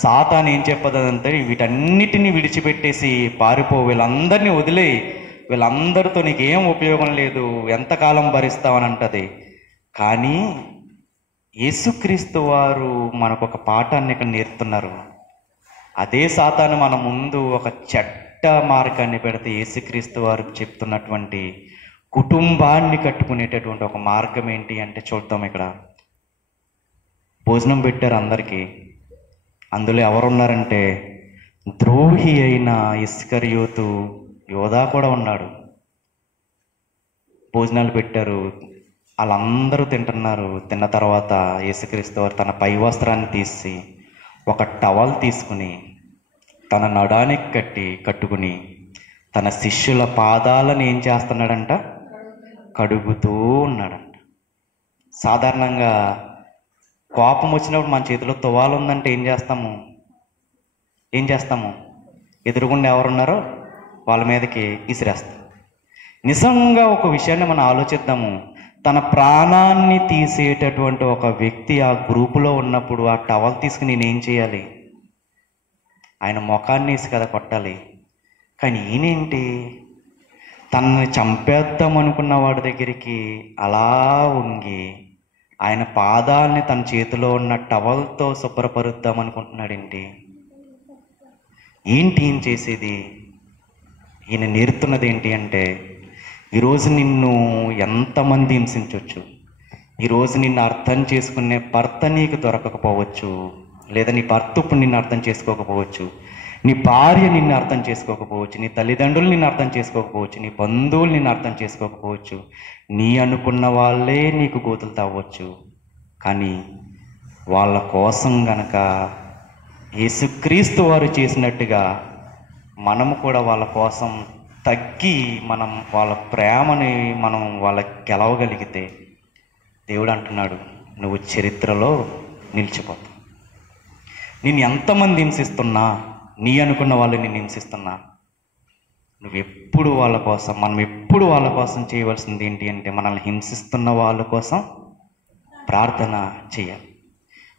సాతాను ఏం చెప్పదంటే, వీటన్నిటిని విడిచిపెట్టేసి పారిపో, వీళ్ళందరినీ వదిలేయి, వీళ్ళందరితో నీకేం ఉపయోగం లేదు, ఎంతకాలం భరిస్తావని అంటది. కానీ యేసుక్రీస్తు వారు మనకు ఒక పాఠాన్ని ఇక్కడ నేర్పుతున్నారు. అదే సాతాను మన ముందు ఒక చెడ్డ మార్గాన్ని పెడితే, యేసుక్రీస్తు వారు చెప్తున్నటువంటి కుటుంబాన్ని కట్టుకునేటటువంటి ఒక మార్గం ఏంటి అంటే చూద్దాం. ఇక్కడ భోజనం పెట్టారు అందరికీ. అందులో ఎవరున్నారంటే, ద్రోహి అయిన ఇస్కరియోతు యోధా కూడా ఉన్నాడు. భోజనాలు పెట్టారు, వాళ్ళందరూ తింటున్నారు. తిన్న తర్వాత యేసుక్రీస్తు వారు తన పై వస్త్రాన్ని తీసి ఒక టవల్ తీసుకుని తన నడానికి కట్టుకుని తన శిష్యుల పాదాలను ఏం చేస్తున్నాడంట? కడుగుతూ ఉన్నాడంట. సాధారణంగా కోపం వచ్చినప్పుడు మన చేతిలో తువాలు ఉందంటే ఏం చేస్తాము? ఎదురుగుండా ఎవరున్నారో వాళ్ళ మీదకి విసిరేస్తాం. నిజంగా ఒక విషయాన్ని మనం ఆలోచిద్దాము. తన ప్రాణాన్ని తీసేటటువంటి ఒక వ్యక్తి ఆ గ్రూపులో ఉన్నప్పుడు ఆ టవల్ తీసుకుని నేనేం చేయాలి? ఆయన ముఖాన్ని వేసి కదా కొట్టాలి. కానీ ఈయనేంటి, తనని చంపేద్దాం అనుకున్న వాడి దగ్గరికి అలా వంగి ఆయన పాదాలని తన చేతిలో ఉన్న టవల్తో శుభ్రపరుద్దాం అనుకుంటున్నాడేంటి? ఏంటి ఈయన చేసేది? ఈయన నేర్తున్నది ఏంటి అంటే, ఈరోజు నిన్ను ఎంతమంది హింసించవచ్చు, ఈరోజు నిన్ను అర్థం చేసుకునే భర్త నీకు దొరకకపోవచ్చు, లేదా నీ భర్త ఇప్పుడు నిన్ను అర్థం చేసుకోకపోవచ్చు, నీ భార్య నిన్ను అర్థం చేసుకోకపోవచ్చు, నీ తల్లిదండ్రులు నిన్ను అర్థం చేసుకోకపోవచ్చు, నీ బంధువులు నిన్ను అర్థం చేసుకోకపోవచ్చు, నీ అనుకున్న వాళ్ళే నీకు గోతులు తవ్వచ్చు. కానీ వాళ్ళ కోసం గనక యేసుక్రీస్తు వారు చేసినట్టుగా మనము కూడా వాళ్ళ కోసం తగ్గి మనం వాళ్ళ ప్రేమని మనం వాళ్ళకి గెలవగలిగితే దేవుడు అంటున్నాడు, నువ్వు చరిత్రలో నిలిచిపోతావు. నేను ఎంతమంది హింసిస్తున్నా, నీ అనుకున్న వాళ్ళు నేను హింసిస్తున్నా, మనం ఎప్పుడు వాళ్ళ కోసం చేయవలసింది ఏంటి అంటే మనల్ని హింసిస్తున్న వాళ్ళ కోసం ప్రార్థన చేయాలి.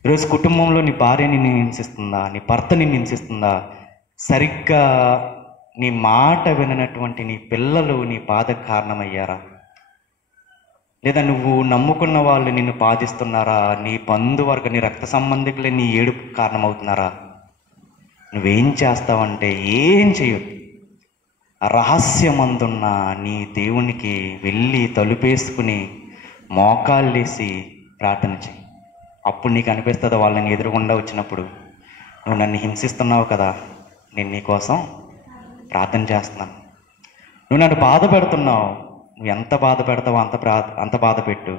ఈరోజు కుటుంబంలో నీ భార్య నిన్ను హింసిస్తుందా, నీ భర్త నిన్ను హింసిస్తుందా, సరిగ్గా నీ మాట విననటువంటి నీ పిల్లలు నీ బాధకు కారణమయ్యారా, లేదా నువ్వు నమ్ముకున్న వాళ్ళు నిన్ను బాధిస్తున్నారా, నీ బంధువర్గ నీ రక్త సంబంధికులే నీ ఏడుపు కారణమవుతున్నారా? నువ్వేం చేస్తావంటే ఏం చేయొద్దు, రహస్యమందున్న నీ దేవునికి వెళ్ళి తలుపేసుకుని మోకాళ్ళేసి ప్రార్థన చెయ్యి. అప్పుడు నీకు అనిపిస్తుంది, వాళ్ళని ఎదురుగుండా వచ్చినప్పుడు, నువ్వు నన్ను హింసిస్తున్నావు కదా, నేను నీకోసం ప్రార్థన చేస్తున్నాను. నువ్వు నన్ను బాధ పెడుతున్నావు, నువ్వు ఎంత బాధ పెడతావో అంత బాధ పెట్టు.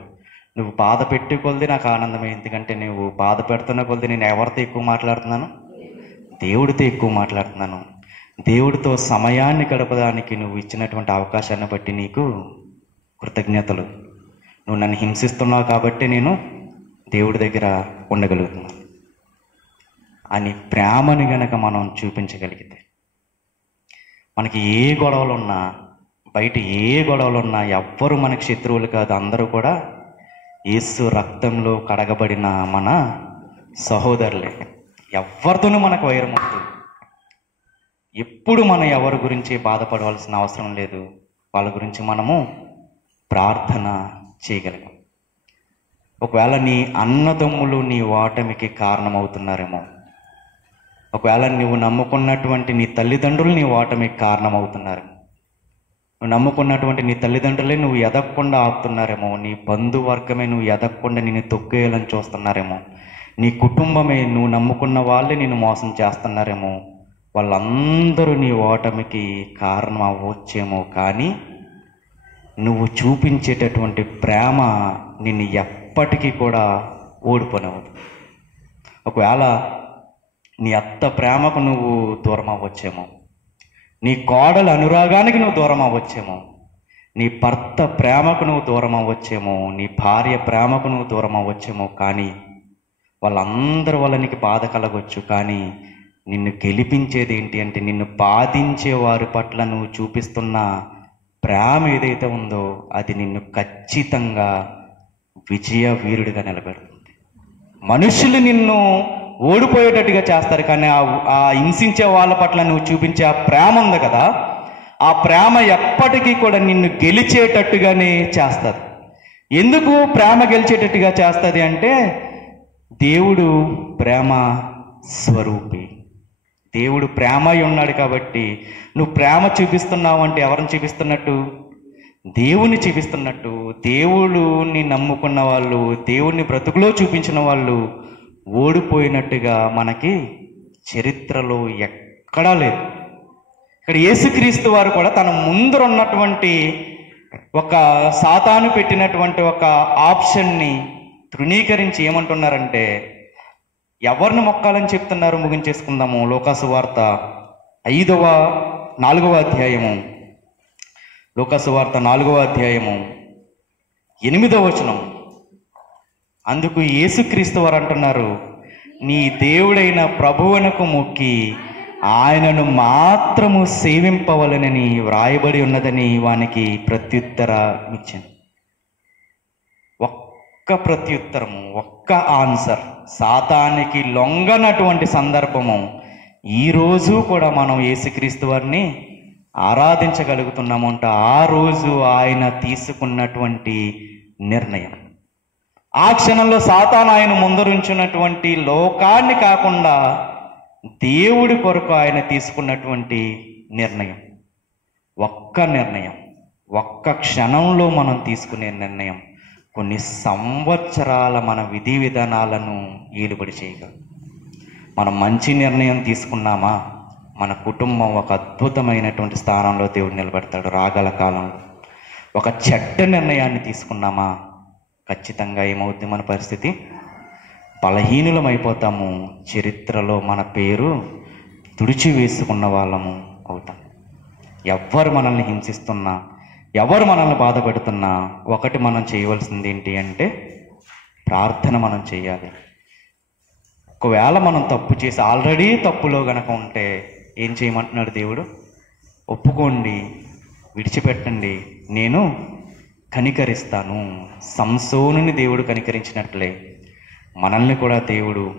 నువ్వు బాధ పెట్టి కొలిది నాకు ఆనందమే, ఎందుకంటే నువ్వు బాధ పెడుతున్న కొలిది నేను ఎవరితో ఎక్కువ మాట్లాడుతున్నాను? దేవుడితో ఎక్కువ మాట్లాడుతున్నాను. దేవుడితో సమయాన్ని గడపడానికి నువ్వు ఇచ్చినటువంటి అవకాశాన్ని బట్టి నీకు కృతజ్ఞతలు. నువ్వు నన్ను హింసిస్తున్నావు కాబట్టి నేను దేవుడి దగ్గర ఉండగలుగుతున్నాను అని ప్రేమని గనక మనం చూపించగలిగితే, మనకి ఏ గొడవలు ఉన్నా, బయట ఏ గొడవలు ఉన్నా ఎవ్వరు మనకి శత్రువులు కాదు, అందరూ కూడా యేసు రక్తంలో కడగబడిన మన సహోదరులే. ఎవరితోనూ మనకు వైరం అవుతుంది. ఎప్పుడు మనం ఎవరి గురించి బాధపడవలసిన అవసరం లేదు, వాళ్ళ గురించి మనము ప్రార్థన చేయగలిగాం. ఒకవేళ నీ అన్నదమ్ములు నీ ఓటమికి కారణమవుతున్నారేమో, ఒకవేళ నువ్వు నమ్ముకున్నటువంటి నీ తల్లిదండ్రులు నీ ఓటమికి కారణమవుతున్నారు, నువ్వు నమ్ముకున్నటువంటి నీ తల్లిదండ్రులే నువ్వు ఎదగకుండా ఆపుతున్నారేమో, నీ బంధువర్గమే నువ్వు ఎదగకుండా నిన్ను తొక్కేయాలని చూస్తున్నారేమో, నీ కుటుంబమే నువ్వు నమ్ముకున్న వాళ్ళే నిన్ను మోసం చేస్తున్నారేమో, వాళ్ళందరూ నీ ఓటమికి కారణం అవ్వచ్చేమో, కానీ నువ్వు చూపించేటటువంటి ప్రేమ నిన్ను ఎప్పటికీ కూడా ఓడిపోనివ్వదు. ఒకవేళ నీ అత్త ప్రేమకు నువ్వు దూరం అవ్వచ్చేమో, నీ కోడల అనురాగానికి నువ్వు దూరం అవ్వచ్చేమో, నీ భర్త ప్రేమకు నువ్వు దూరం అవ్వచ్చేమో, నీ భార్య ప్రేమకు నువ్వు దూరం అవ్వచ్చేమో, కానీ వాళ్ళందరి వల్ల నీకు బాధ కలగవచ్చు. కానీ నిన్ను గెలిపించేది ఏంటి అంటే, నిన్ను బాధించే వారి పట్ల నువ్వు చూపిస్తున్న ప్రేమ ఏదైతే ఉందో అది నిన్ను ఖచ్చితంగా విజయ వీరుడిగా నిలబెడుతుంది. మనుషులు నిన్ను ఓడిపోయేటట్టుగా చేస్తారు, కానీ ఆ హింసించే వాళ్ళ పట్ల నువ్వు చూపించే ఆ ప్రేమ ఉంది కదా, ఆ ప్రేమ ఎప్పటికీ కూడా నిన్ను గెలిచేటట్టుగానే చేస్తుంది. ఎందుకు ప్రేమ గెలిచేటట్టుగా చేస్తుంది అంటే, దేవుడు ప్రేమ స్వరూపి, దేవుడు ప్రేమ ఉన్నాడు కాబట్టి నువ్వు ప్రేమ చూపిస్తున్నావు అంటే ఎవరిని చూపిస్తున్నట్టు? దేవుణ్ణి చూపిస్తున్నట్టు. దేవుడిని నమ్ముకున్న వాళ్ళు, దేవుణ్ణి బ్రతుకులో చూపించిన వాళ్ళు ఓడిపోయినట్టుగా మనకి చరిత్రలో ఎక్కడా లేదు. ఇక్కడ యేసుక్రీస్తు వారు కూడా తన ముందర ఉన్నటువంటి ఒక సాతాను పెట్టినటువంటి ఒక ఆప్షన్ని తృణీకరించి ఏమంటున్నారంటే, ఎవరిని మొక్కాలని చెప్తున్నారు? ముగించేసుకుందాము. లూకాసు వార్త 4వ అధ్యాయము, లూకాసు వార్త 4వ అధ్యాయము 8వ వచనం. అందుకు యేసుక్రీస్తు వారు అంటున్నారు, నీ దేవుడైన ప్రభువునకు మొక్కి ఆయనను మాత్రము సేవింపవలనని వ్రాయబడి ఉన్నదని వానికి ప్రత్యుత్తరం ఇచ్చాను. ఒక్క ప్రత్యుత్తరము, ఒక్క ఆన్సర్. సాతానికి లొంగనటువంటి సందర్భము ఈరోజు కూడా మనం యేసుక్రీస్తు వారిని ఆరాధించగలుగుతున్నాము అంటే ఆ రోజు ఆయన తీసుకున్నటువంటి నిర్ణయం. ఆ క్షణంలో సాతాను ఆయన ముందరుంచున్నటువంటి లోకాన్ని కాకుండా దేవుడి కొరకు ఆయన తీసుకున్నటువంటి నిర్ణయం, ఒక్క నిర్ణయం, ఒక్క క్షణంలో మనం తీసుకునే నిర్ణయం కొన్ని సంవత్సరాల మన విధి విధానాలను ఏలుబడి చేయగలరు. మనం మంచి నిర్ణయం తీసుకున్నామా, మన కుటుంబం ఒక అద్భుతమైనటువంటి స్థానంలో దేవుడు నిలబెడతాడు రాగల కాలంలో. ఒక చెడ్డ నిర్ణయాన్ని తీసుకున్నామా, ఖచ్చితంగా ఏమవుద్ది మన పరిస్థితి? బలహీనులం అయిపోతాము. చరిత్రలో మన పేరు తుడిచి వేసుకున్న వాళ్ళము అవుతాం. ఎవరు మనల్ని హింసిస్తున్నా, ఎవరు మనల్ని బాధ పెడుతున్నా, ఒకటి మనం చేయవలసింది ఏంటి అంటే ప్రార్థన మనం చేయాలి. ఒకవేళ మనం తప్పు చేసి ఆల్రెడీ తప్పులో గనక ఉంటే ఏం చేయమంటున్నాడు దేవుడు? ఒప్పుకోండి, విడిచిపెట్టండి, నేను కనికరిస్తాను. సంసోనుని దేవుడు కనికరించినట్లే మనల్ని కూడా దేవుడు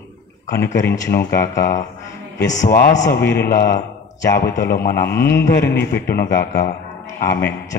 కనికరించును గాక. విశ్వాస వీరుల జాబితాలో మనందరినీ పెట్టును గాక. ఆమేన్.